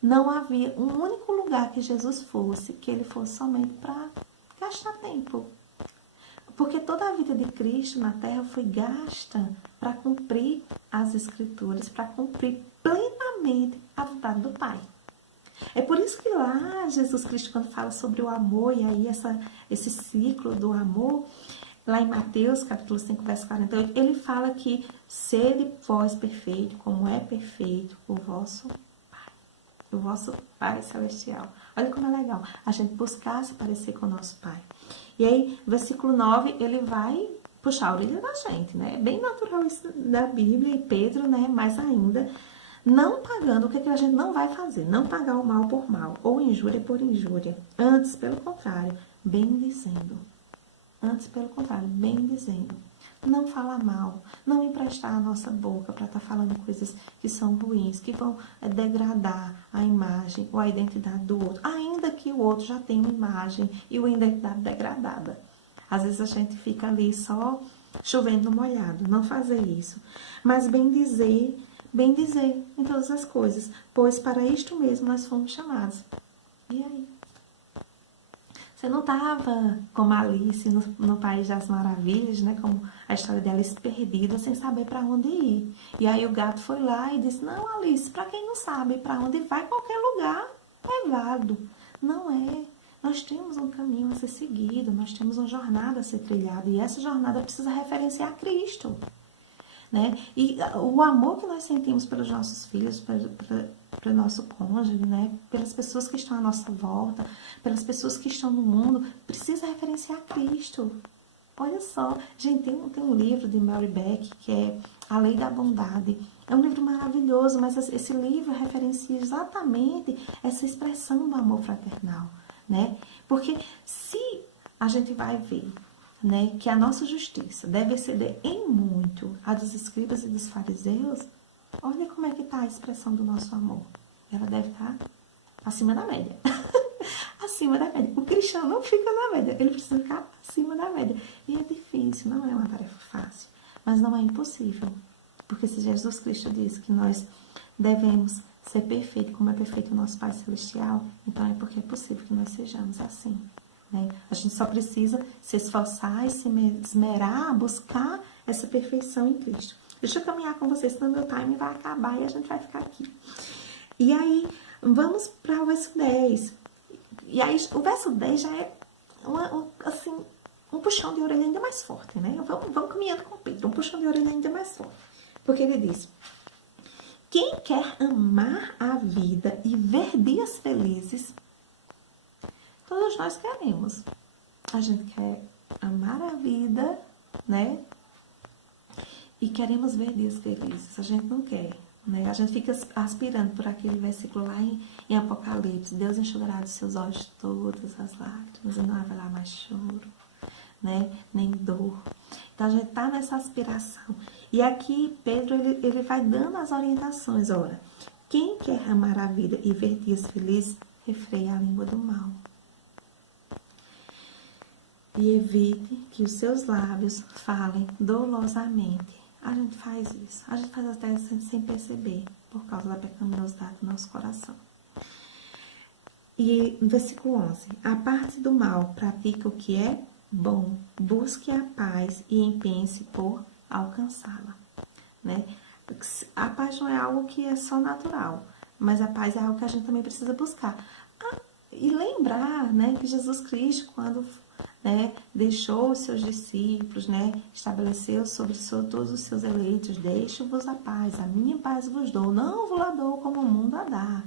Não havia um único lugar que Jesus fosse, que ele fosse somente para gastar tempo. Porque toda a vida de Cristo na terra foi gasta para cumprir as Escrituras, para cumprir plenamente a vontade do Pai. É por isso que lá Jesus Cristo, quando fala sobre o amor, e aí esse ciclo do amor, lá em Mateus, capítulo 5, verso 48, ele fala que sede vós perfeito, como é perfeito o vosso Pai Celestial. Olha como é legal a gente buscar se parecer com o nosso Pai. E aí, versículo 9, ele vai puxar a orelha da gente, né? É bem natural isso da Bíblia, e Pedro, né, mais ainda, Não pagando, o que a gente não vai fazer? Não pagar o mal por mal, ou injúria por injúria. Antes, pelo contrário, bendizendo. Antes, pelo contrário, bendizendo. Não falar mal, não emprestar a nossa boca para estar falando coisas que são ruins, que vão degradar a imagem ou a identidade do outro, ainda que o outro já tenha uma imagem e uma identidade degradada. Às vezes a gente fica ali só chovendo no molhado, não fazer isso. Mas bem dizer em todas as coisas, pois para isto mesmo nós fomos chamados. E aí? Você não estava como Alice no País das Maravilhas, né? Como a história de Alice perdida, sem saber para onde ir. E aí o gato foi lá e disse, não, Alice, para quem não sabe para onde vai, qualquer lugar é válido. Não é. Nós temos um caminho a ser seguido, nós temos uma jornada a ser trilhada. E essa jornada precisa referenciar Cristo. Né? E o amor que nós sentimos pelos nossos filhos, pelo nosso cônjuge, né? Pelas pessoas que estão à nossa volta, pelas pessoas que estão no mundo, precisa referenciar Cristo. Olha só, gente, tem um livro de Mary Beck que é A Lei da Bondade. É um livro maravilhoso, mas esse livro referencia exatamente essa expressão do amor fraternal, né? Porque se a gente vai ver, né, que a nossa justiça deve exceder em muito a dos escribas e dos fariseus, olha como é que está a expressão do nosso amor. Ela deve estar acima da média. Acima da média. O cristão não fica na média, ele precisa ficar acima da média. E é difícil, não é uma tarefa fácil, mas não é impossível. Porque se Jesus Cristo diz que nós devemos ser perfeitos como é perfeito o nosso Pai Celestial, então é porque é possível que nós sejamos assim. Né? A gente só precisa se esforçar e se esmerar, buscar essa perfeição em Cristo. Deixa eu caminhar com vocês, senão meu time vai acabar e a gente vai ficar aqui. E aí, vamos para o verso 10. E aí, o verso 10 já é um puxão de orelha ainda mais forte, né? Vamos caminhando com Pedro, um puxão de orelha ainda mais forte. Porque ele diz, quem quer amar a vida e ver dias felizes, todos nós queremos. A gente quer amar a vida, né? E queremos ver dias felizes. A gente não quer, né? A gente fica aspirando por aquele versículo lá em Apocalipse. Deus enxugará dos seus olhos todas as lágrimas e não haverá mais choro, né? Nem dor. Então a gente está nessa aspiração. E aqui Pedro ele vai dando as orientações. Ora, quem quer amar a vida e ver dias felizes, refreia a língua do mal. E evite que os seus lábios falem dolosamente. A gente faz isso. A gente faz até sem perceber, por causa da pecaminosidade do nosso coração. E no versículo 11. Aparte do mal, pratique o que é bom. Busque a paz e empenhe-se por alcançá-la. Né? A paz não é algo que é só natural, mas a paz é algo que a gente também precisa buscar. E lembrar, né, que Jesus Cristo, quando deixou os seus discípulos, estabeleceu sobre todos os seus eleitos, deixo-vos a paz, a minha paz vos dou, não vos la dou como o mundo a dá.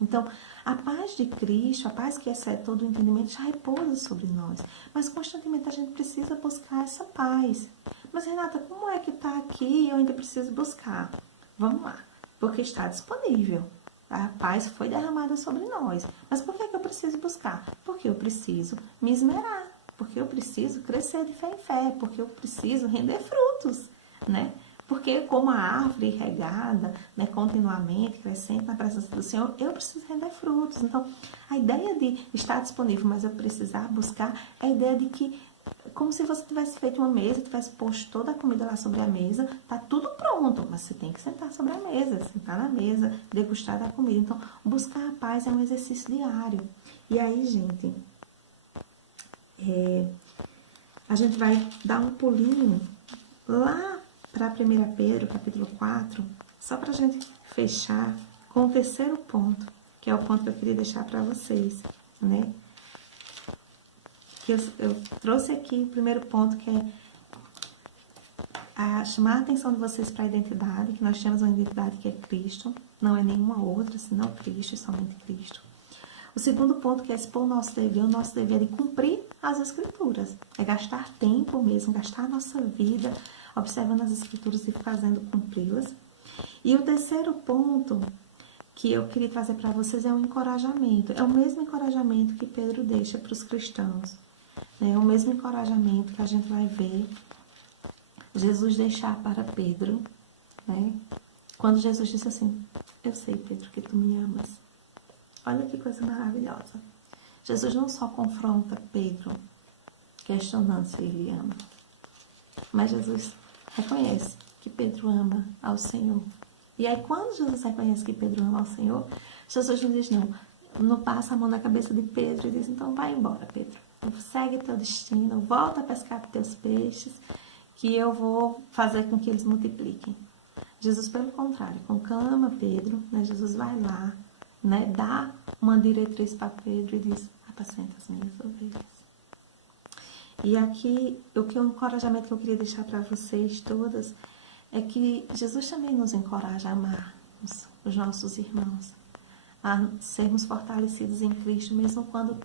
Então, a paz de Cristo, a paz que excede todo o entendimento, já repousa sobre nós. Mas constantemente a gente precisa buscar essa paz. Mas Renata, como é que está aqui e eu ainda preciso buscar? Vamos lá, porque está disponível. A paz foi derramada sobre nós. Mas por que eu preciso buscar? Porque eu preciso me esmerar. Porque eu preciso crescer de fé em fé. Porque eu preciso render frutos, né? Porque como a árvore regada, continuamente, crescendo na presença do Senhor, eu preciso render frutos. Então, a ideia de estar disponível, mas eu precisar buscar, é a ideia de que, como se você tivesse feito uma mesa, tivesse posto toda a comida lá sobre a mesa, tá tudo pronto, mas você tem que sentar sobre a mesa, sentar na mesa, degustar da comida. Então, buscar a paz é um exercício diário. E aí, gente, a gente vai dar um pulinho lá para 1 Pedro, capítulo 4, só para a gente fechar com o terceiro ponto, que é o ponto que eu queria deixar para vocês, né? Que eu trouxe aqui o primeiro ponto, que é chamar a atenção de vocês para a identidade, que nós temos uma identidade que é Cristo, não é nenhuma outra, senão Cristo, somente Cristo. O segundo ponto, que é expor o nosso dever é de cumprir as Escrituras, é gastar tempo mesmo, gastar a nossa vida observando as Escrituras e fazendo cumpri-las. E o terceiro ponto que eu queria trazer para vocês é um encorajamento. É o mesmo encorajamento que Pedro deixa para os cristãos. É o mesmo encorajamento que a gente vai ver Jesus deixar para Pedro, né? Quando Jesus disse assim: eu sei, Pedro, que tu me amas. Olha que coisa maravilhosa. Jesus não só confronta Pedro, questionando se ele ama, mas Jesus reconhece que Pedro ama ao Senhor. E aí, quando Jesus reconhece que Pedro ama ao Senhor, Jesus não diz não passa a mão na cabeça de Pedro e diz: então vai embora, Pedro. Segue teu destino, volta a pescar teus peixes, que eu vou fazer com que eles multipliquem. Jesus, pelo contrário, conclama Pedro, né? Jesus vai lá, né? Dá uma diretriz para Pedro e diz: apacenta as minhas ovelhas. E aqui, o encorajamento que eu queria deixar para vocês todas é que Jesus também nos encoraja a amar os nossos irmãos, a sermos fortalecidos em Cristo, mesmo quando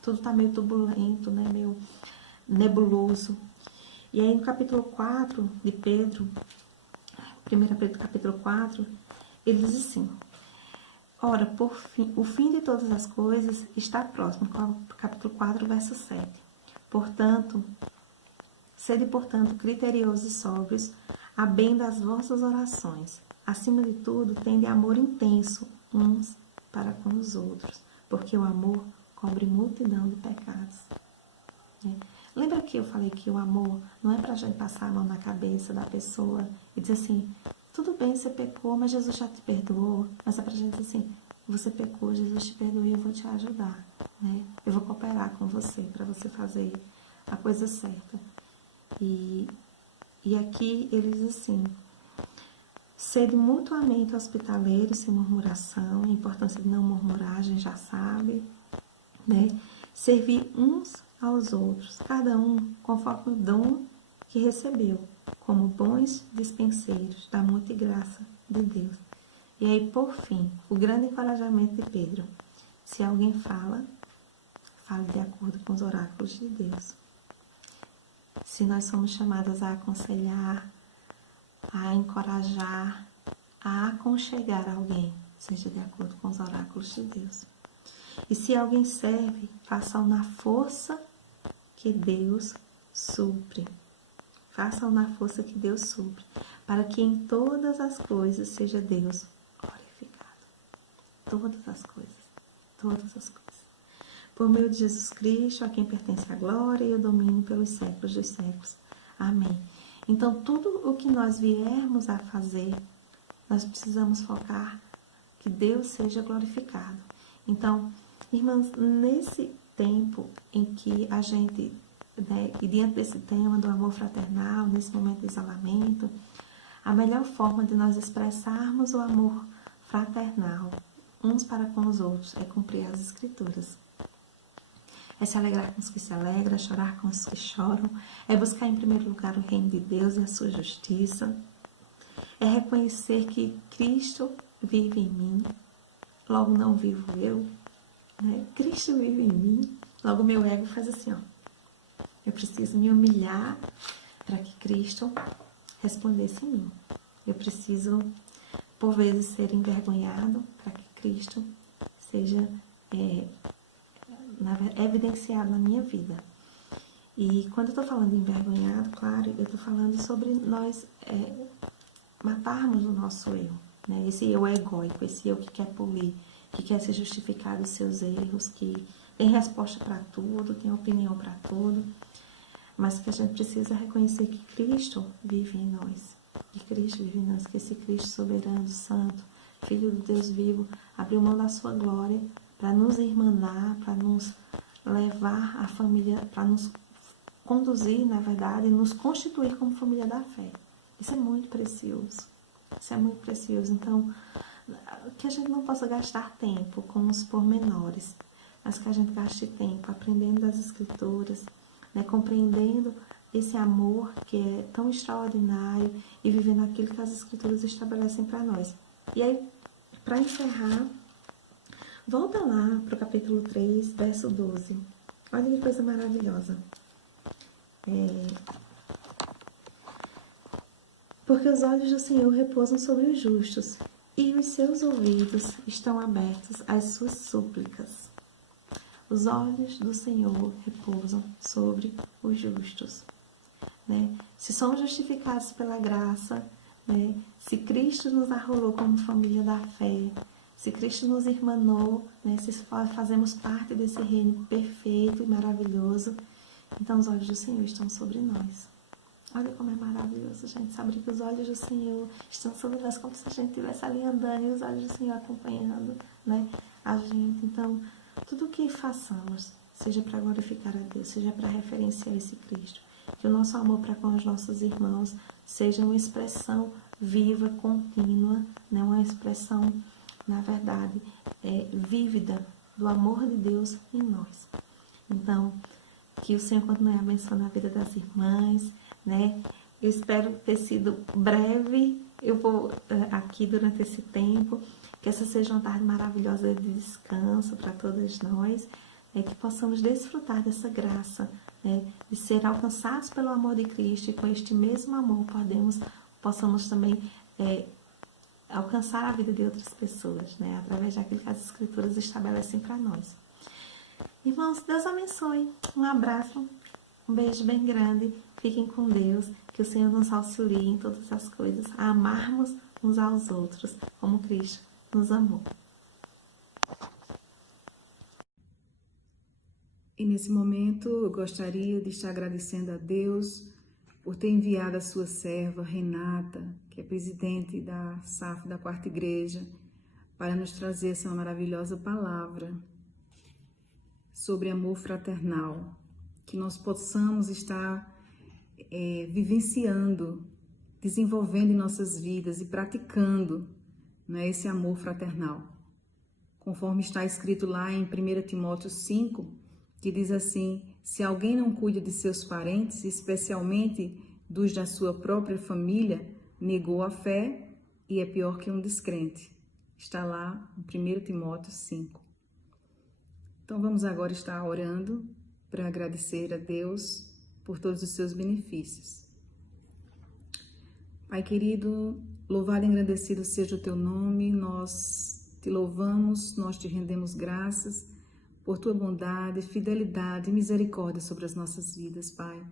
tudo está meio turbulento, né? Meio nebuloso. E aí no capítulo 4 de Pedro, 1 Pedro capítulo 4, ele diz assim: ora, o fim de todas as coisas está próximo, capítulo 4, verso 7. Sede, portanto, criteriosos e sóbrios, a bem das vossas orações. Acima de tudo, tende amor intenso uns para com os outros, porque o amor cobre multidão de pecados. Lembra que eu falei que o amor não é para a gente passar a mão na cabeça da pessoa e dizer assim: tudo bem, você pecou, mas Jesus já te perdoou. Mas é para a gente dizer assim: você pecou, Jesus te perdoou e eu vou te ajudar, né? Eu vou cooperar com você para você fazer a coisa certa. E aqui ele diz assim: sede mutuamente hospitaleiros sem murmuração. A importância de não murmurar, a gente já sabe, né? Servir uns aos outros, cada um conforme o dom que recebeu, como bons dispenseiros da muita graça de Deus. E aí, por fim, o grande encorajamento de Pedro: se alguém fale de acordo com os oráculos de Deus. Se nós somos chamadas a aconselhar, a encorajar, a aconchegar alguém, seja de acordo com os oráculos de Deus. E se alguém serve, faça-o na força que Deus supre. Façam na força que Deus supre, para que em todas as coisas seja Deus glorificado. Todas as coisas, todas as coisas. Por meio de Jesus Cristo, a quem pertence a glória e o domínio pelos séculos dos séculos. Amém. Então, tudo o que nós viermos a fazer, nós precisamos focar que Deus seja glorificado. Então, irmãs, nesse tempo em que a gente, né, e diante desse tema do amor fraternal, nesse momento de isolamento, a melhor forma de nós expressarmos o amor fraternal uns para com os outros é cumprir as Escrituras. É se alegrar com os que se alegram, chorar com os que choram, é buscar em primeiro lugar o reino de Deus e a sua justiça, é reconhecer que Cristo vive em mim, logo não vivo eu, né? Cristo vive em mim, logo meu ego faz assim, ó. Eu preciso me humilhar para que Cristo respondesse em mim. Eu preciso, por vezes, ser envergonhado para que Cristo seja evidenciado na minha vida. E quando eu estou falando de envergonhado, claro, eu estou falando sobre nós matarmos o nosso eu, né? Esse eu egóico, esse eu que quer polir, que quer se justificar dos seus erros, que tem resposta para tudo, tem opinião para tudo, mas que a gente precisa reconhecer que Cristo vive em nós, que Cristo vive em nós, que esse Cristo soberano, santo, Filho do Deus vivo, abriu mão da sua glória para nos irmanar, para nos levar à família, para nos conduzir, na verdade, e nos constituir como família da fé. Isso é muito precioso. Isso é muito precioso. Então, que a gente não possa gastar tempo com os pormenores, mas que a gente gaste tempo aprendendo das Escrituras, né, compreendendo esse amor que é tão extraordinário e vivendo aquilo que as Escrituras estabelecem para nós. E aí, para encerrar, volta lá para o capítulo 3, verso 12. Olha que coisa Porque os olhos do Senhor repousam sobre os justos, e os seus ouvidos estão abertos às suas súplicas. Os olhos do Senhor repousam sobre os justos. Né? Se somos justificados pela graça, né? Se Cristo nos arrolou como família da fé, se Cristo nos irmanou, né? Se fazemos parte desse reino perfeito e maravilhoso, então os olhos do Senhor estão sobre nós. Olha como é maravilhoso, gente, saber que os olhos do Senhor estão sobre nós, como se a gente estivesse ali andando e os olhos do Senhor acompanhando, né, a gente. Então, tudo o que façamos, seja para glorificar a Deus, seja para referenciar esse Cristo, que o nosso amor para com os nossos irmãos seja uma expressão viva, contínua, né, uma expressão, na verdade, vívida do amor de Deus em nós. Então, que o Senhor continue abençoando a vida das irmãs, né? Eu espero ter sido breve, eu vou aqui durante esse tempo, que essa seja uma tarde maravilhosa de descanso para todas nós, que possamos desfrutar dessa graça, né? De ser alcançados pelo amor de Cristo, e com este mesmo amor possamos também alcançar a vida de outras pessoas, né? Através daquilo que as Escrituras estabelecem para nós. Irmãos, Deus abençoe. Um abraço, um beijo bem grande. Fiquem com Deus, que o Senhor nos auxilie em todas as coisas, a amarmos uns aos outros, como Cristo nos amou. E nesse momento eu gostaria de estar agradecendo a Deus por ter enviado a sua serva Renata, que é presidente da SAF da Quarta Igreja, para nos trazer essa maravilhosa palavra sobre amor fraternal, que nós possamos estar vivenciando, desenvolvendo em nossas vidas e praticando, né, esse amor fraternal. Conforme está escrito lá em 1 Timóteo 5, que diz assim: se alguém não cuida de seus parentes, especialmente dos da sua própria família, negou a fé e é pior que um descrente. Está lá em 1 Timóteo 5. Então vamos agora estar orando para agradecer a Deus por todos os seus benefícios. Pai querido, louvado e agradecido seja o teu nome, nós te louvamos, nós te rendemos graças por tua bondade, fidelidade e misericórdia sobre as nossas vidas, Pai.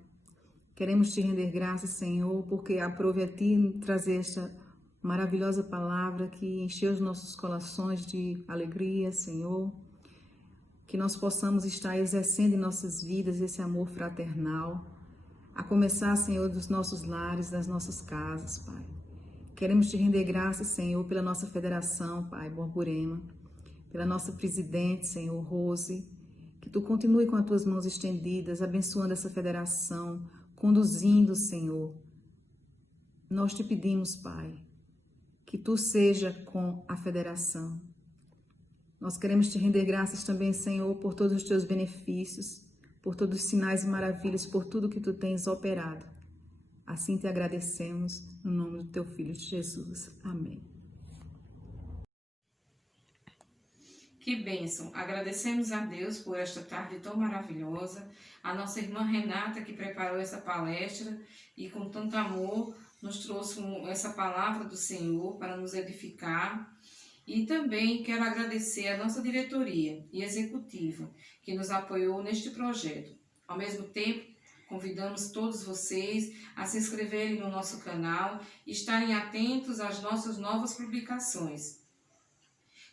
Queremos te render graças, Senhor, porque aprove a ti trazer esta maravilhosa palavra que encheu os nossos corações de alegria, Senhor. Que nós possamos estar exercendo em nossas vidas esse amor fraternal, a começar, Senhor, dos nossos lares, das nossas casas, Pai. Queremos te render graças, Senhor, pela nossa federação, Pai, Borborema, pela nossa presidente, Senhor, Rose, que tu continue com as tuas mãos estendidas, abençoando essa federação, conduzindo, Senhor. Nós te pedimos, Pai, que tu seja com a federação. Nós queremos te render graças também, Senhor, por todos os teus benefícios, por todos os sinais e maravilhas, por tudo que tu tens operado. Assim te agradecemos, no nome do teu Filho Jesus. Amém. Que bênção! Agradecemos a Deus por esta tarde tão maravilhosa, a nossa irmã Renata que preparou essa palestra e com tanto amor nos trouxe essa palavra do Senhor para nos edificar. E também quero agradecer a nossa diretoria e executiva que nos apoiou neste projeto. Ao mesmo tempo, convidamos todos vocês a se inscreverem no nosso canal e estarem atentos às nossas novas publicações.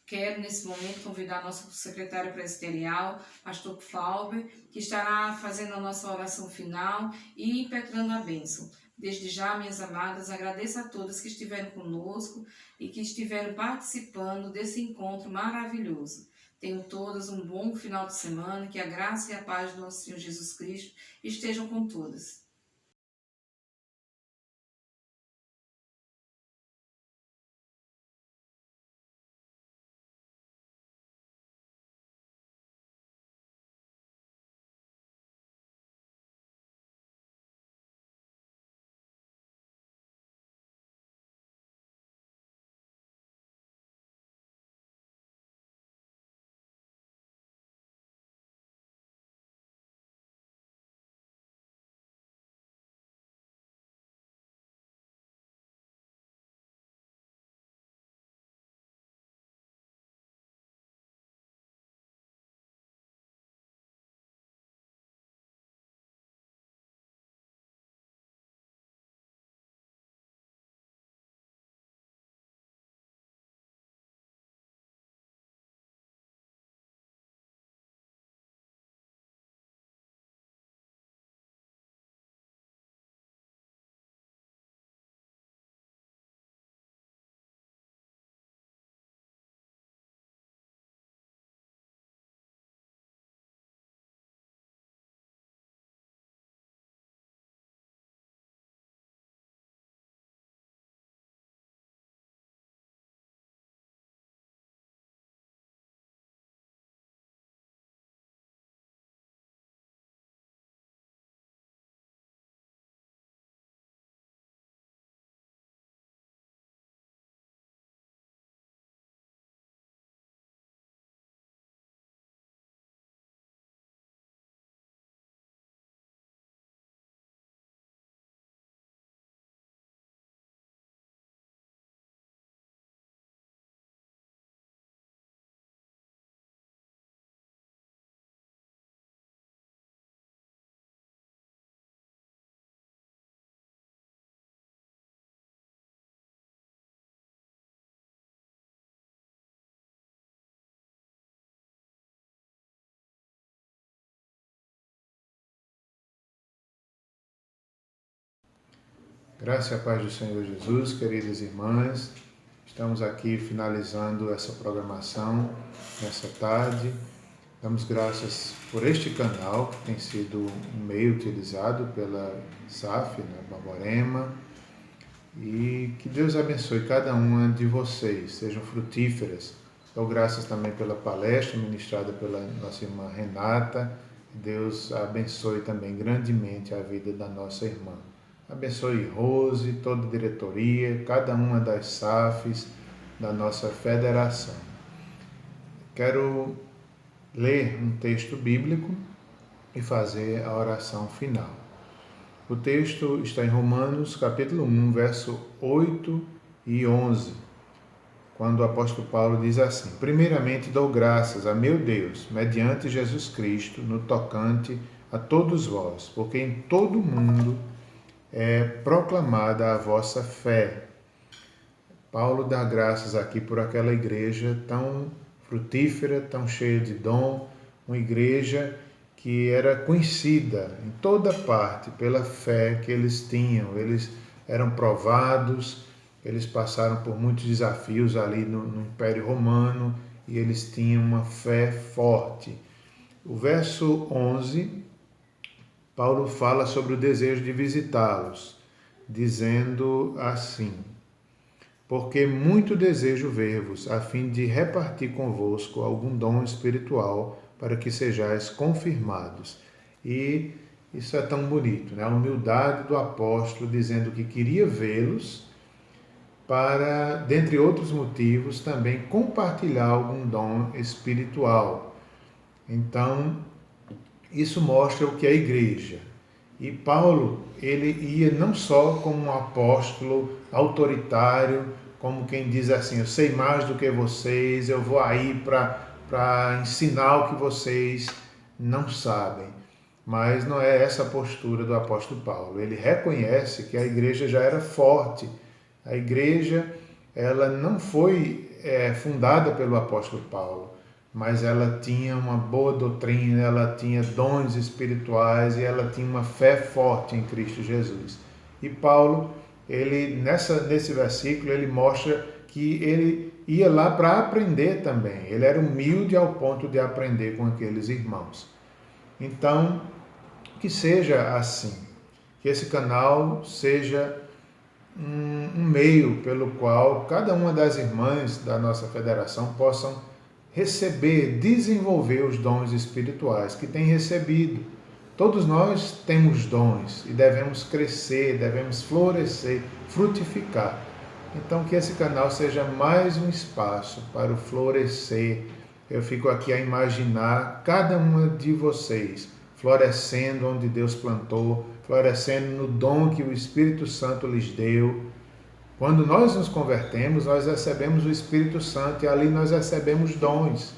Quero, nesse momento, convidar nosso secretário presbiterial, pastor Flauber, que estará fazendo a nossa oração final e impetrando a bênção. Desde já, minhas amadas, agradeço a todas que estiveram conosco e que estiveram participando desse encontro maravilhoso. Tenham todas um bom final de semana, que a graça e a paz do nosso Senhor Jesus Cristo estejam com todas. Graça e a paz do Senhor Jesus, queridas irmãs. Estamos aqui finalizando essa programação nessa tarde. Damos graças por este canal, que tem sido um meio utilizado pela SAF, Baborema. E que Deus abençoe cada uma de vocês, sejam frutíferas. Dou graças também pela palestra ministrada pela nossa irmã Renata. Deus abençoe também grandemente a vida da nossa irmã. Abençoe Rose, toda a diretoria, cada uma das SAFs da nossa federação. Quero ler um texto bíblico e fazer a oração final. O texto está em Romanos, capítulo 1, verso 8 e 11, quando o apóstolo Paulo diz assim: primeiramente dou graças a meu Deus, mediante Jesus Cristo, no tocante a todos vós, porque em todo o mundo é proclamada a vossa fé. Paulo dá graças aqui por aquela igreja tão frutífera, tão cheia de dom, uma igreja que era conhecida em toda parte pela fé que eles tinham. Eles eram provados, eles passaram por muitos desafios ali no Império Romano e eles tinham uma fé forte. O verso 11, Paulo fala sobre o desejo de visitá-los, dizendo assim: porque muito desejo ver-vos, a fim de repartir convosco algum dom espiritual, para que sejais confirmados. E isso é tão bonito, né? A humildade do apóstolo dizendo que queria vê-los para, dentre outros motivos, também compartilhar algum dom espiritual. Então, isso mostra o que é a igreja. E Paulo, ele ia não só como um apóstolo autoritário, como quem diz assim: eu sei mais do que vocês, eu vou aí para ensinar o que vocês não sabem. Mas não é essa a postura do apóstolo Paulo. Ele reconhece que a igreja já era forte. A igreja, ela não foi fundada pelo apóstolo Paulo, mas ela tinha uma boa doutrina, ela tinha dons espirituais e ela tinha uma fé forte em Cristo Jesus. E Paulo, ele nesse versículo, ele mostra que ele ia lá para aprender também. Ele era humilde ao ponto de aprender com aqueles irmãos. Então, que seja assim, que esse canal seja um meio pelo qual cada uma das irmãs da nossa federação possam receber, desenvolver os dons espirituais que têm recebido. Todos nós temos dons e devemos crescer, devemos florescer, frutificar. Então, que esse canal seja mais um espaço para o florescer. Eu fico aqui a imaginar cada uma de vocês florescendo onde Deus plantou, florescendo no dom que o Espírito Santo lhes deu. Quando nós nos convertemos, nós recebemos o Espírito Santo e ali nós recebemos dons.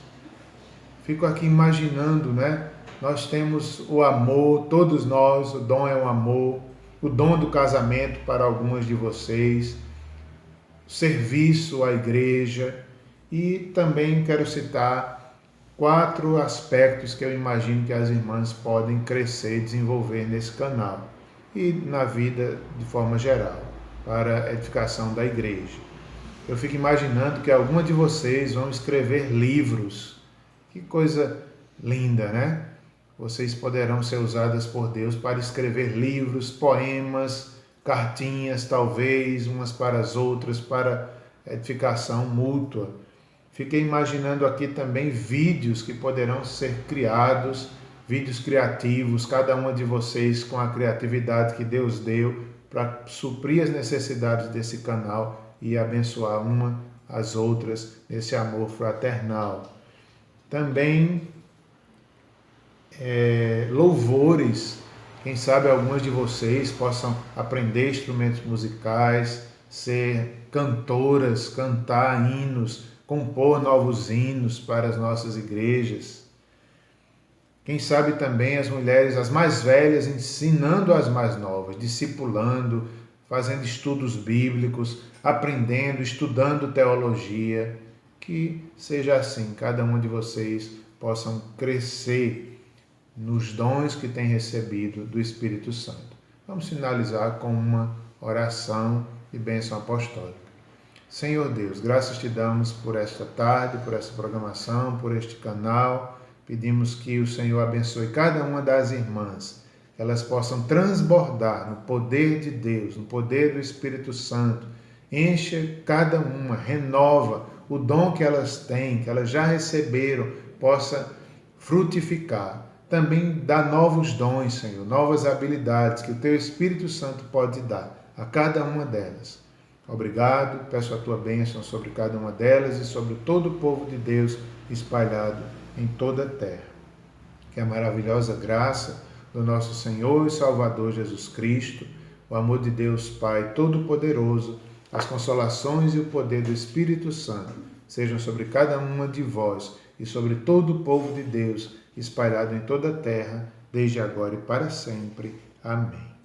Fico aqui imaginando, né? Nós temos o amor, todos nós, o dom é o amor, o dom do casamento para algumas de vocês, serviço à igreja, e também quero citar 4 aspectos que eu imagino que as irmãs podem crescer e desenvolver nesse canal e na vida de forma geral, para a edificação da igreja. Eu fico imaginando que alguma de vocês vão escrever livros. Que coisa linda, né? Vocês poderão ser usadas por Deus para escrever livros, poemas, cartinhas, talvez, umas para as outras, para edificação mútua. Fiquei imaginando aqui também vídeos que poderão ser criados, vídeos criativos, cada uma de vocês com a criatividade que Deus deu para suprir as necessidades desse canal e abençoar uma às outras nesse amor fraternal. Também louvores, quem sabe algumas de vocês possam aprender instrumentos musicais, ser cantoras, cantar hinos, compor novos hinos para as nossas igrejas. Quem sabe também as mulheres, as mais velhas, ensinando as mais novas, discipulando, fazendo estudos bíblicos, aprendendo, estudando teologia. Que seja assim, cada um de vocês possam crescer nos dons que têm recebido do Espírito Santo. Vamos finalizar com uma oração e bênção apostólica. Senhor Deus, graças te damos por esta tarde, por esta programação, por este canal. Pedimos que o Senhor abençoe cada uma das irmãs, que elas possam transbordar no poder de Deus, no poder do Espírito Santo. Encha cada uma, renova o dom que elas têm, que elas já receberam, possa frutificar. Também dá novos dons, Senhor, novas habilidades que o Teu Espírito Santo pode dar a cada uma delas. Obrigado, peço a Tua bênção sobre cada uma delas e sobre todo o povo de Deus espalhado em toda a terra. Que a maravilhosa graça do nosso Senhor e Salvador Jesus Cristo, o amor de Deus Pai Todo-Poderoso, as consolações e o poder do Espírito Santo sejam sobre cada uma de vós e sobre todo o povo de Deus espalhado em toda a terra, desde agora e para sempre. Amém.